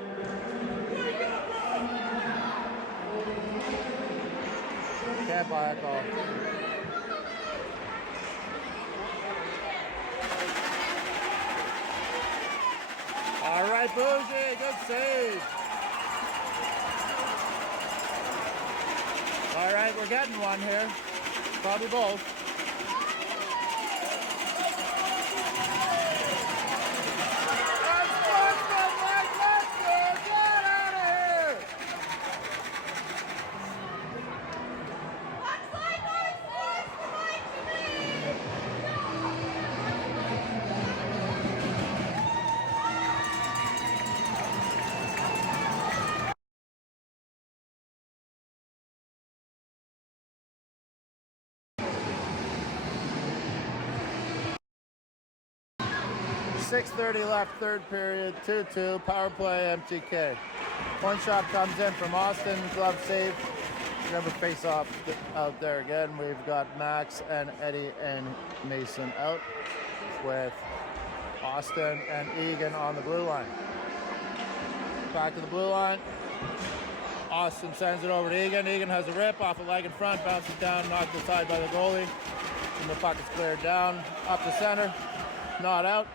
Can't buy a call. All right, Bougie, good save. All right, we're getting one here. Probably both. .6:30 left, third period, 2-2, power play, MTK. One shot comes in from Austin, glove save. Remember face off out there again. We've got Max and Eddie and Mason out with Austin and Egan on the blue line. Back to the blue line. Austin sends it over to Egan. Egan has a rip off a leg in front, bounces down, knocked aside by the goalie. And the puck is cleared down, up the center, not out.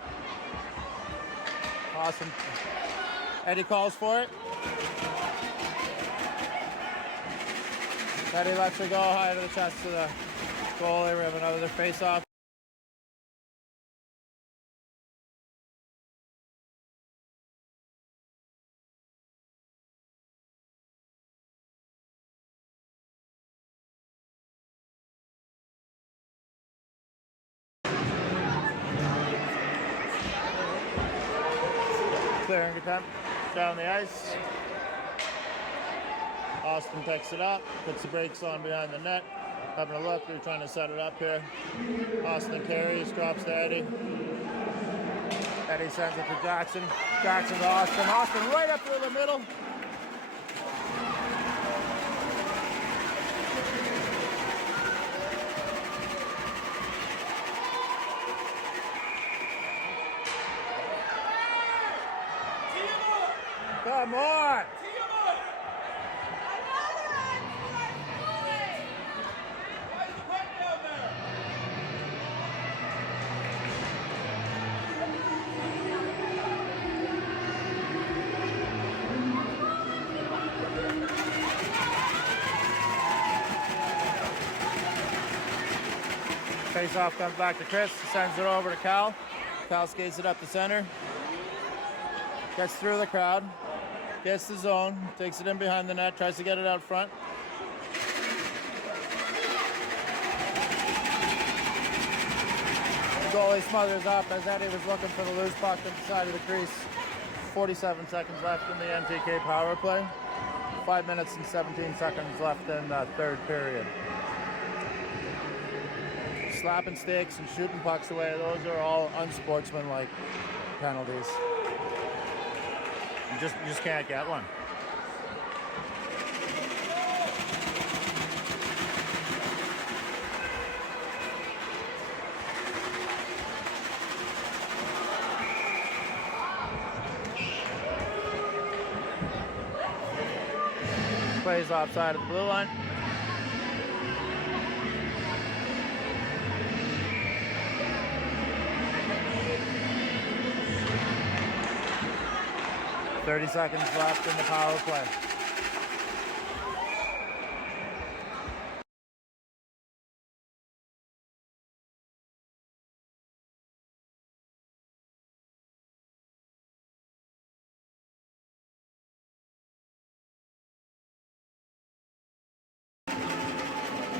Awesome. Eddie calls for it. Eddie lets it go high to the chest of the goalie. We have another face-off. Clearing attempt down the ice. Austin picks it up, puts the brakes on behind the net. Having a look, they're trying to set it up here. Austin carries, drops to Eddie. Eddie sends it to Jackson. Jackson to Austin. Austin right up through the middle. Come on! Face off comes back to Chris, sends it over to Cal. Cal skates it up the center. Gets through the crowd. Gets the zone. Takes it in behind the net. Tries to get it out front. The goalie smothers up as Eddie was looking for the loose puck on the side of the crease. 47 seconds left in the MTK power play. 5 minutes and 17 seconds left in the third period. Slapping sticks and shooting pucks away, those are all unsportsmanlike penalties. You just can't get one. Plays offside of the blue line. .30 seconds left in the power play.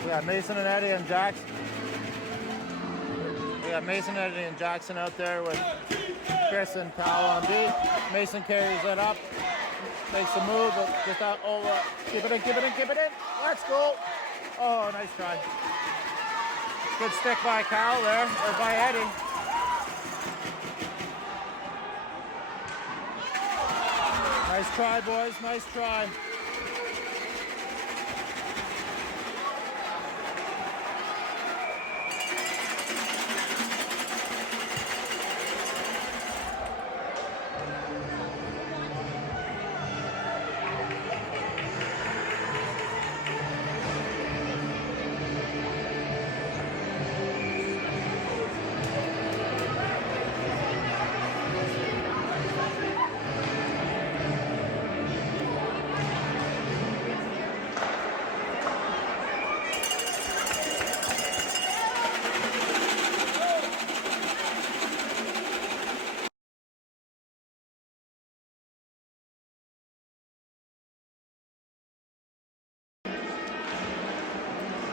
We got Mason and Eddie and Jackson. We got Mason, Eddie, and Jackson out there with Chris and Cal on D. Mason carries it up, makes a move, but just out over. Keep it in, keep it in, keep it in. Let's go. Oh, nice try. Good stick by Cal there, or by Eddie. Nice try, boys, nice try.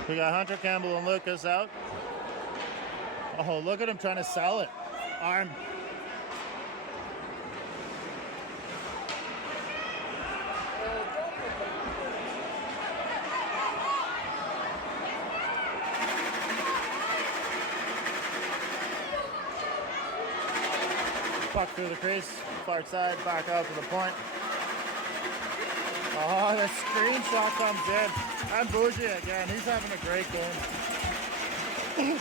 We got Hunter, Campbell, and Lucas out. Oh, look at him trying to sell it. Arm. Puck through the crease, far side, back out to the point. Oh, the screenshot comes in. And Bougie again, he's having a great game.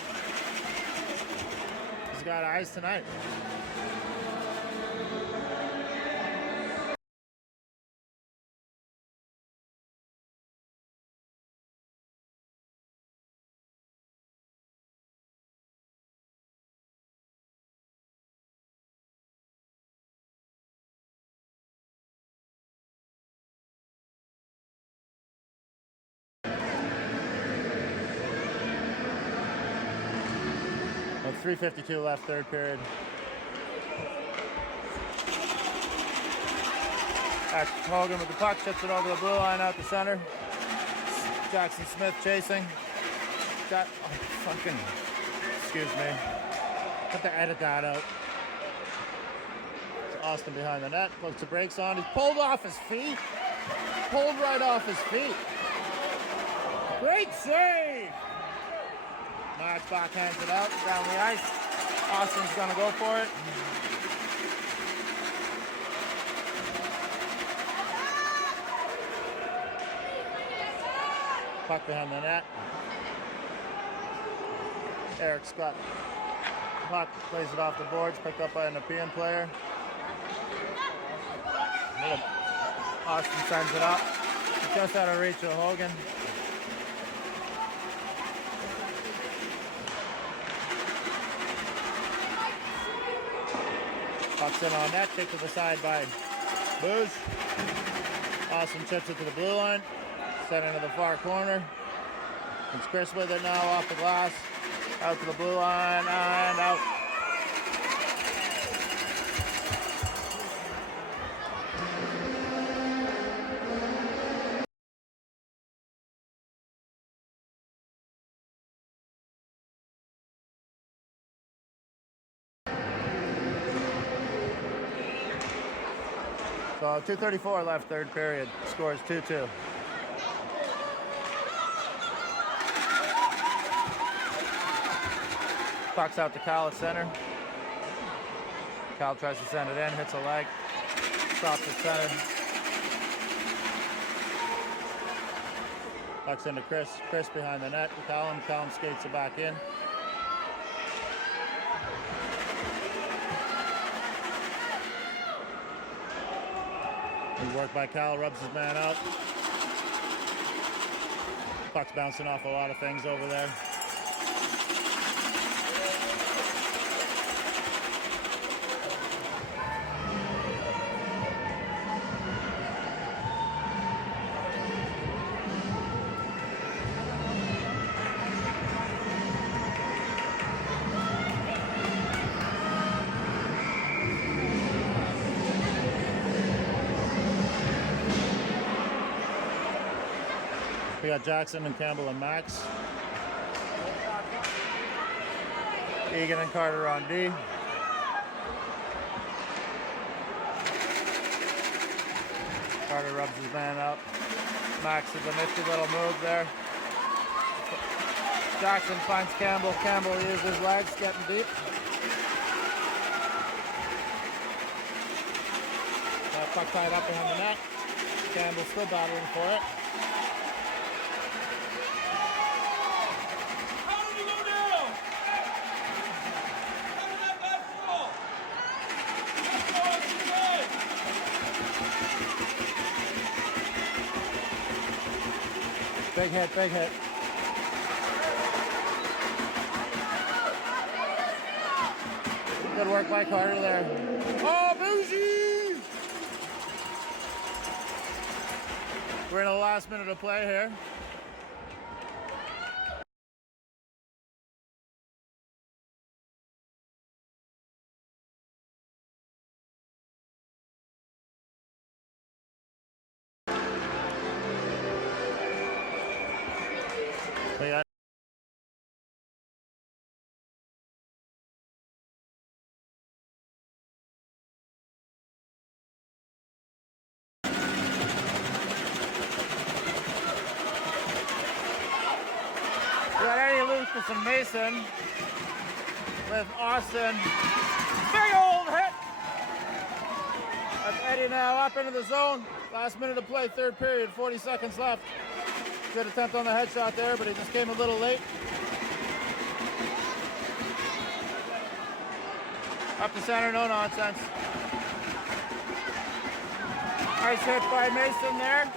He's got eyes tonight. With 3:52 left, third period. Hogan with the puck, shifts it over the blue line out the center. Jackson Smith chasing. Got, oh, fucking, excuse me. Have to edit that out. It's Austin behind the net, puts the brakes on. He's pulled off his feet. Pulled right off his feet. Great save! backhands it out down the ice. Austin's gonna go for it. Puck behind the net. Eric's got puck, plays it off the boards, picked up by a Nepean player. Austin sends it up. Just out of reach of Hogan. Puck's in on net, kicked to the side by Booze. Austin chips it to the blue line. Sent into the far corner. It's Chris with it now off the glass. Out to the blue line and out. So 2:34 left, third period. Score is 2-2. Puck's out to Cal at center. Cal tries to send it in, hits a leg, stops at center. Puck's into Chris. Chris behind the net. Callum skates it back in. Good work by Cal, rubs his man out. Puck's bouncing off a lot of things over there. We got Jackson and Campbell and Max. Egan and Carter on D. Carter rubs his man out. Max is a nifty little move there. Jackson finds Campbell. Campbell uses his legs, getting deep. Puck tied up behind the net. Campbell still battling for it. Big hit, big hit. Good work by Carter there. Oh, Bougie! We're in the last minute of play here. Lucas and Mason with Austin. Big old hit! That's Eddie now up into the zone. Last minute of play, third period, 40 seconds left. Good attempt on the headshot there, but he just came a little late. Up the center, no nonsense. Nice hit by Mason there.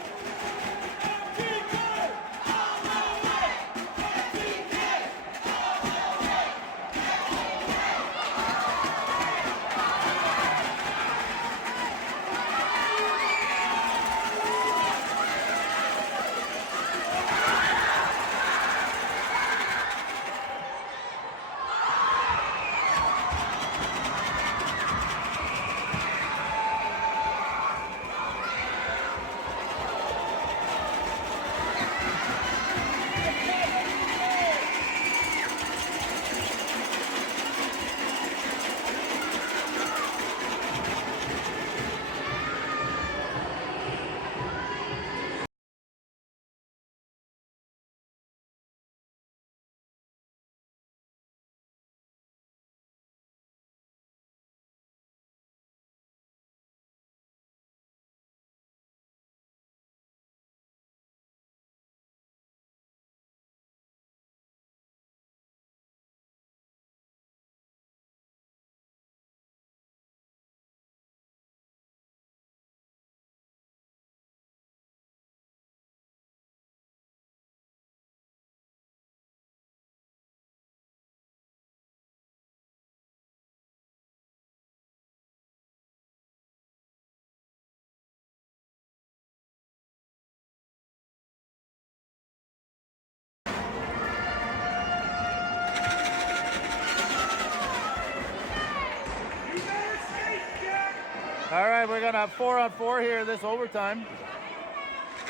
right, we're gonna have 4-on-4 here this overtime.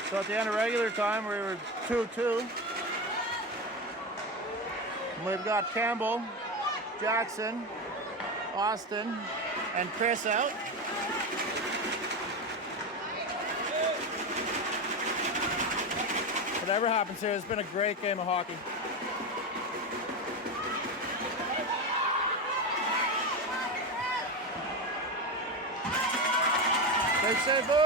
So at the end of regular time, we were 2-2. We've got Campbell, Jackson, Austin, and Chris out. Whatever happens here, it's been a great game of hockey. Big save, boys!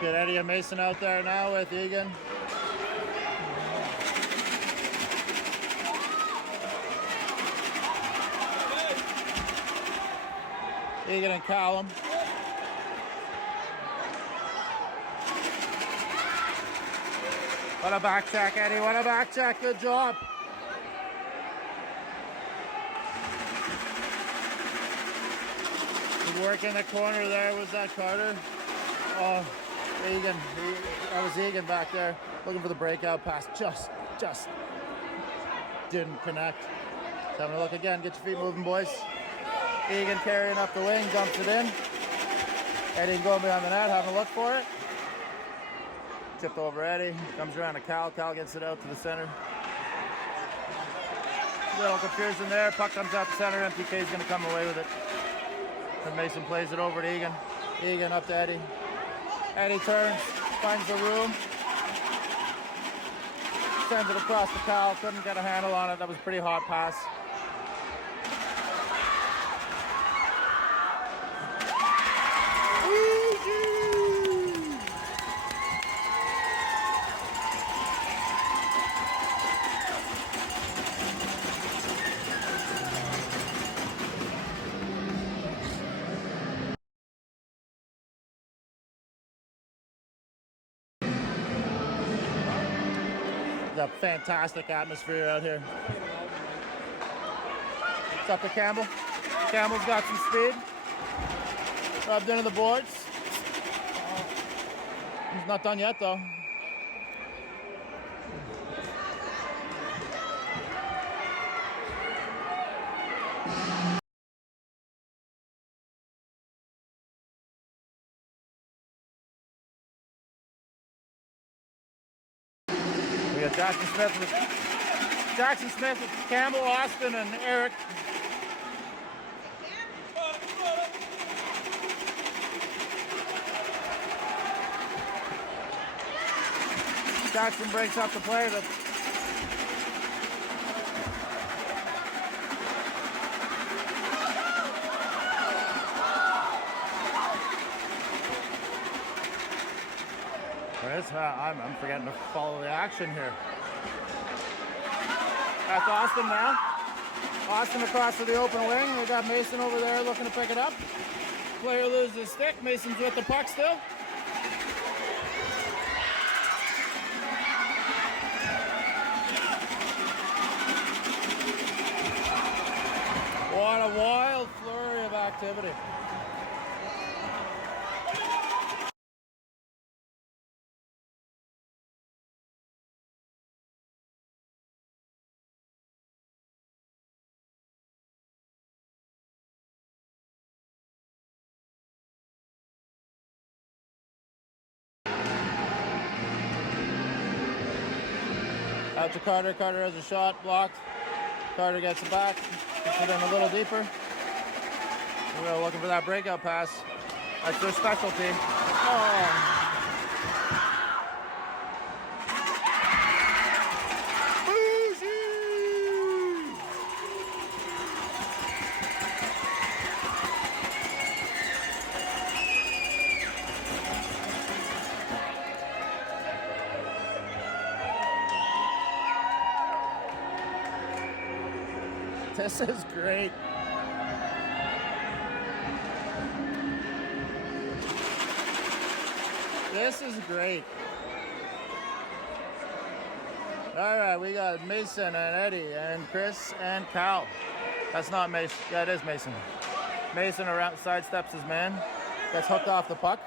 Get Eddie and Mason out there now with Egan. Egan and Callum. What a back check, Eddie. What a back check. Good job. Good work in the corner there. Was that Carter? Oh, Egan. That was Egan back there. Looking for the breakout pass. Just didn't connect. So having a look again. Get your feet moving, boys. Egan carrying up the wing, dumps it in. Eddie going behind the net, having a look for it. Tipped over Eddie, comes around to Cal. Cal gets it out to the center. Little confusion there. Puck comes out the center. MTK is going to come away with it. And Mason plays it over to Egan. Egan up to Eddie. Eddie turns, finds the room. Sends it across to Cal. Couldn't get a handle on it. That was a pretty hot pass. A fantastic atmosphere out here. It's up to Campbell. Campbell's got some speed. Rubbed into the boards. He's not done yet though. We got Jackson Smith with Campbell, Austin, and Eric. Jackson breaks up the play, but I'm forgetting to follow the action here. That's Austin now. Austin across to the open wing. We got Mason over there looking to pick it up. Player loses his stick. Mason's with the puck still. What a wild flurry of activity. Out to Carter. Carter has a shot blocked. Carter gets it back. Gets it in a little deeper. We're looking for that breakout pass. That's their specialty. Oh. This is great. This is great. All right, we got Mason and Eddie and Chris and Cal. That's not Mason. Yeah, it is Mason. Mason around sidesteps his man. Gets hooked off the puck.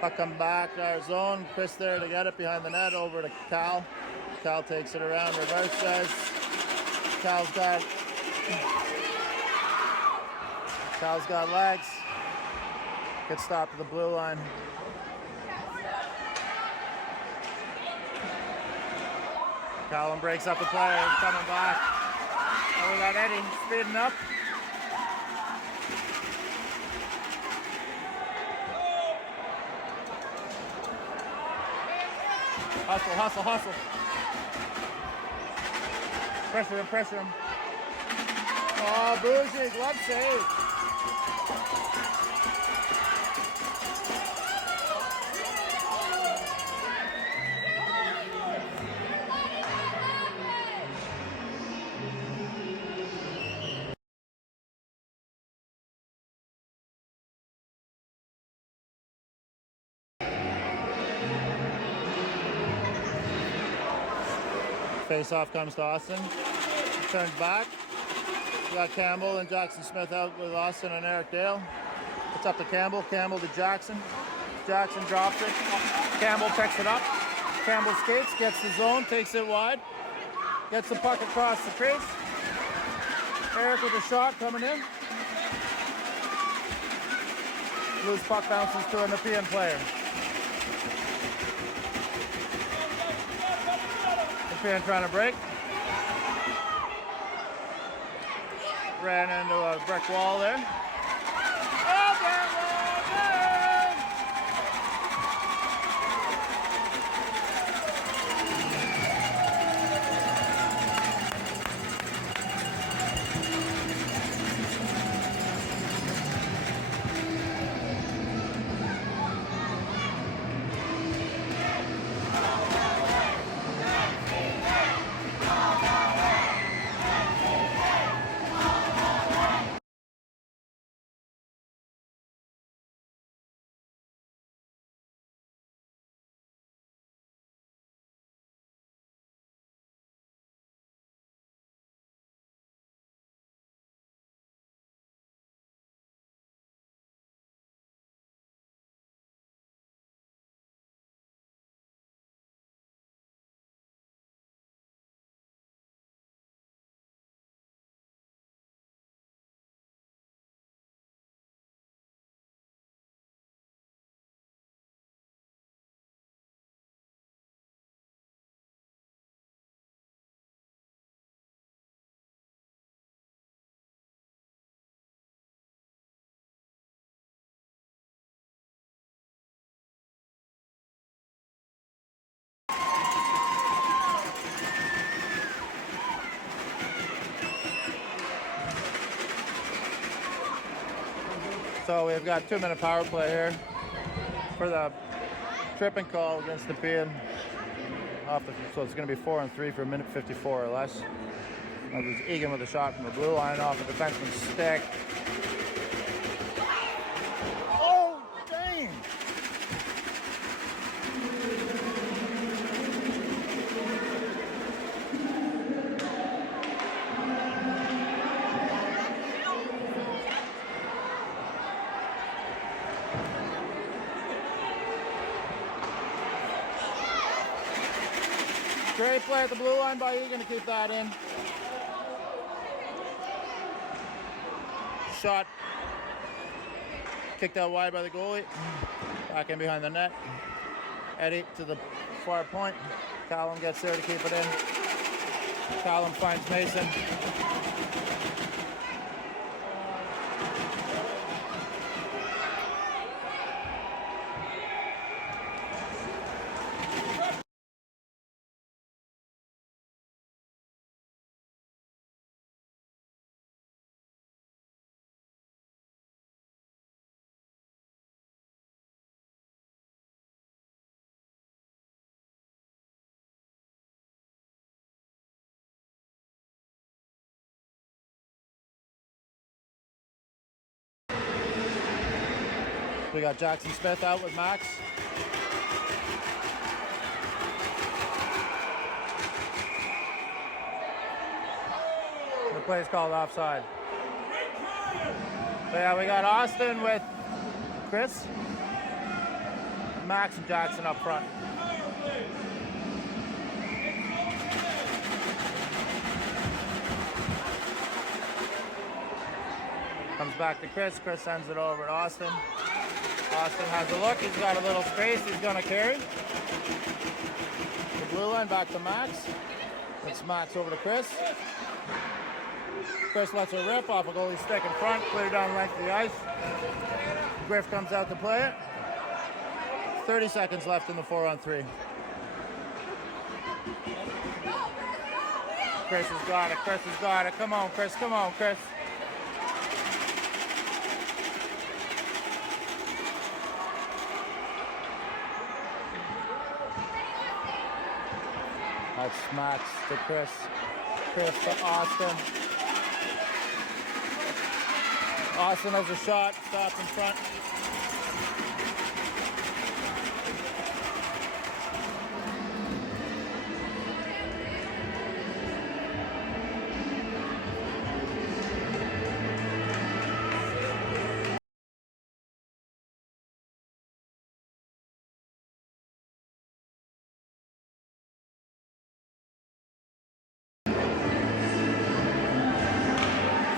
Puck come back to our zone. Chris there to get it behind the net over to Cal. Cal takes it around, reverse says. Cal's got legs. Gets stopped at the blue line. Callum breaks up the play, coming back. Oh, we got Eddie speeding up. Hustle, hustle, hustle. Pressure him. Oh, Bougie, glove save. Face-off comes to Austin. He turns back. We got Campbell and Jackson Smith out with Austin and Eric Dale. It's up to Campbell. Campbell to Jackson. Jackson drops it. Campbell picks it up. Campbell skates, gets the zone, takes it wide. Gets the puck across the crease. Eric with a shot coming in. Loose puck bounces to a Nepean player. Nepean trying to break. Ran into a brick wall there. So we've got 2-minute power play here for the tripping call against Nepean. So it's going to be 4-on-3 for a minute 54 or less. That was Egan with a shot from the blue line off a defenseman's stick. Oh, dang! Great play at the blue line by Egan to keep that in. Shot kicked out wide by the goalie. Back in behind the net. Eddie to the far point. Callum gets there to keep it in. Callum finds Mason. We got Jackson Smith out with Max. Play's called offside. So yeah, we got Austin with Chris, Max and Jackson up front. Comes back to Chris. Chris sends it over to Austin. Austin has a look. He's got a little space. He's going to carry. The blue line back to Max. It's Max over to Chris. Chris lets her rip off a goalie stick in front. Clear down the length of the ice. Griff comes out to play it. 30 seconds left in the 4-on-3. Chris has got it. Chris has got it. Come on, Chris. Come on, Chris. That's Max to Chris. Chris to Austin. Austin has a shot. Stopped in front.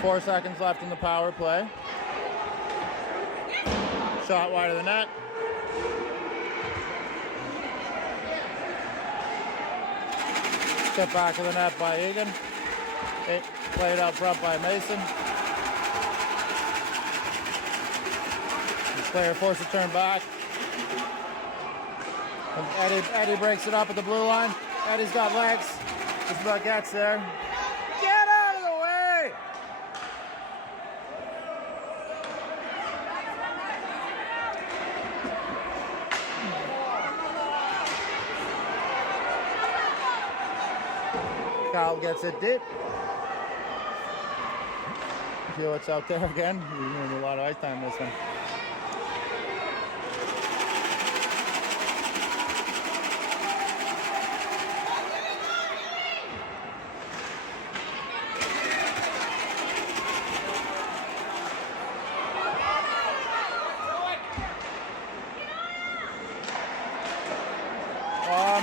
Four seconds left in the power play. Shot wide of the net. Tip back of the net by Egan. Played out front by Mason. The player forced to turn back. And Eddie breaks it up at the blue line. Eddie's got legs. Just about gets there. Get out of the way! Kyle gets it deep. See what's out there again. We're doing a lot of ice time this one.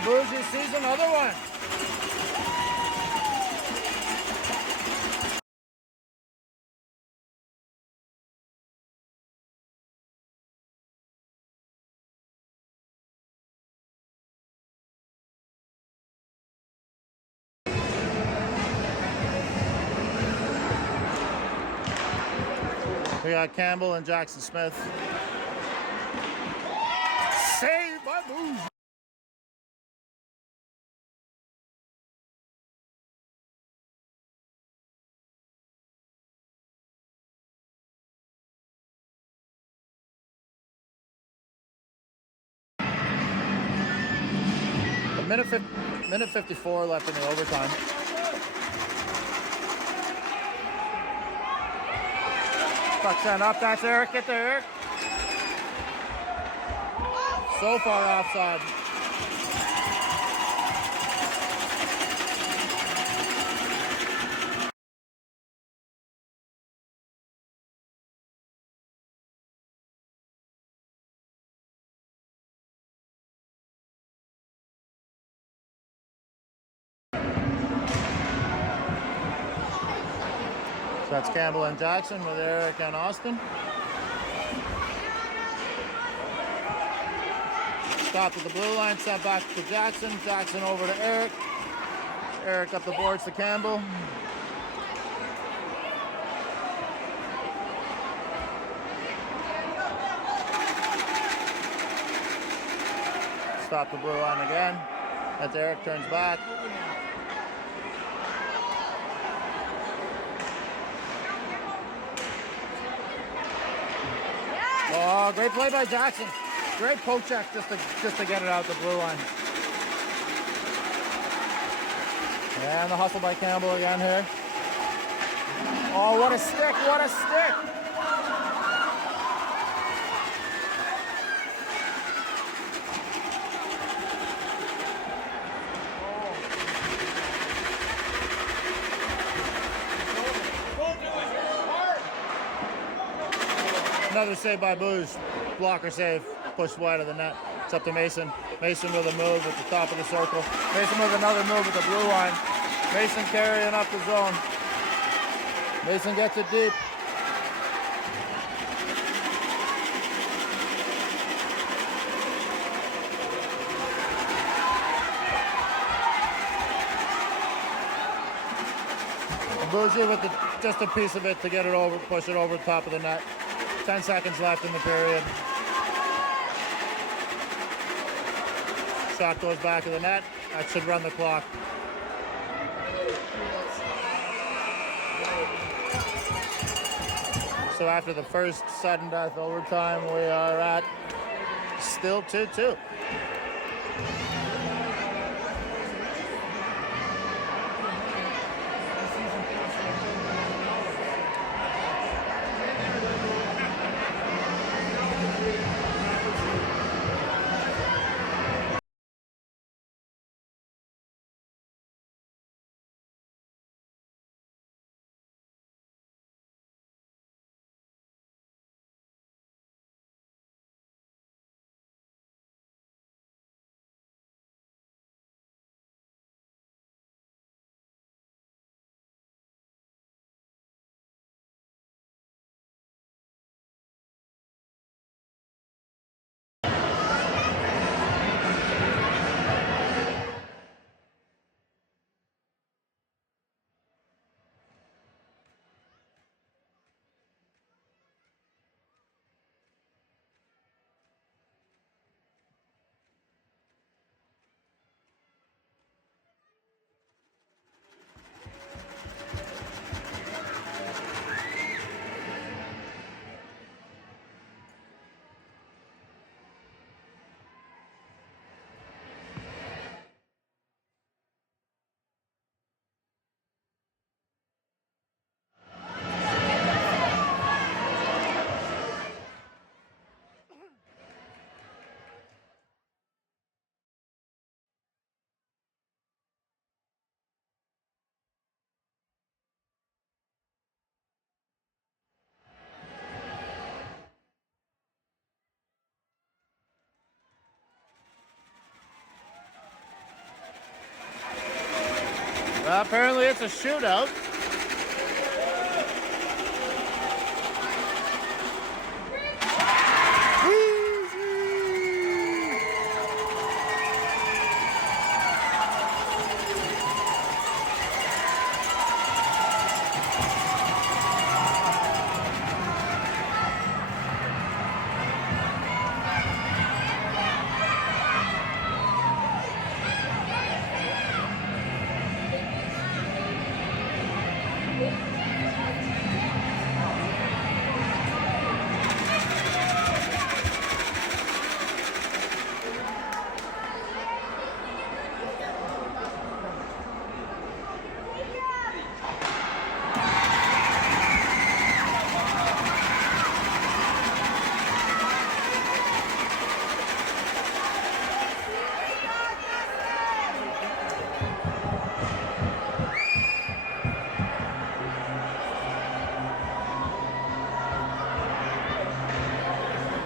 Bougie sees another one. We got Campbell and Jackson Smith. Saved by Bougie. Minute 54 left in the overtime. Puck sent up, that's Eric, get there, Eric. So far offside. So that's Campbell and Jackson with Eric and Austin. Stopped at the blue line, sent back to Jackson. Jackson over to Eric. Eric up the boards to Campbell. Stop the blue line again. That's Eric, turns back. Oh, great play by Jackson. Great poke check just to get it out the blue line. And the hustle by Campbell again here. Oh, what a stick, what a stick. another save by Booze. Blocker save. Push wide of the net. It's up to Mason. Mason with a move at the top of the circle. Mason with another move at the blue line. Mason carrying up the zone. Mason gets it deep. Bougie with just a piece of it to get it over, push it over the top of the net. 10 seconds left in the period. Shot goes back of the net. That should run the clock. So after the first sudden death overtime, we are at still 2-2. Apparently it's a shootout.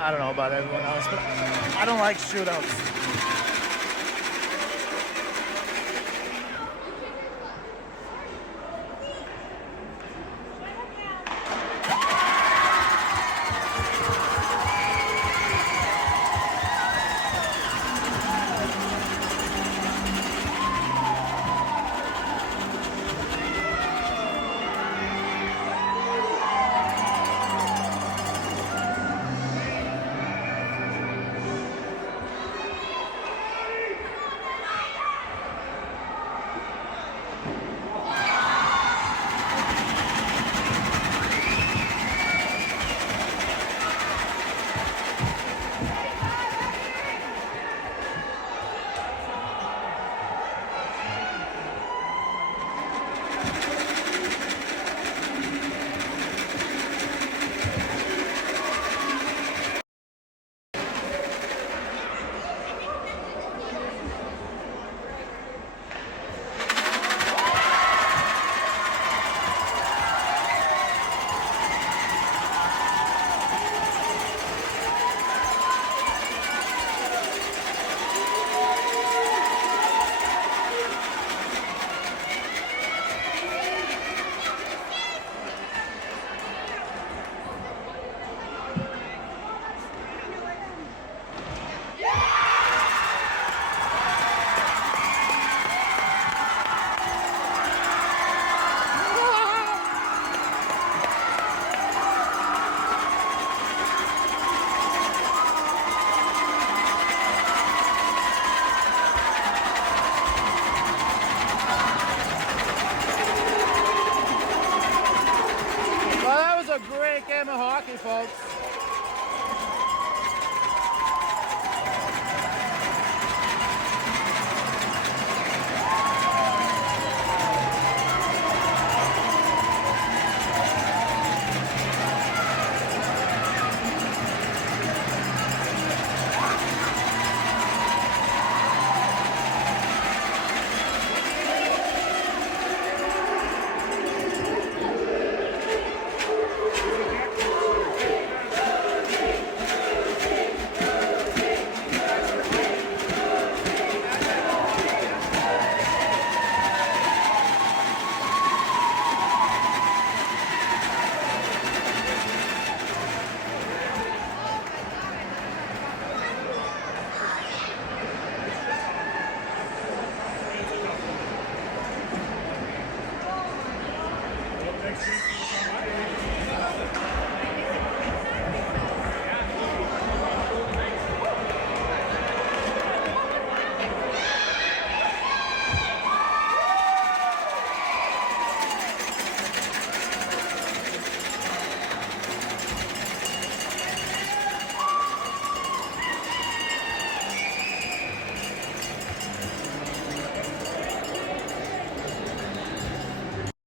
I don't know about everyone else, but I don't like shootouts.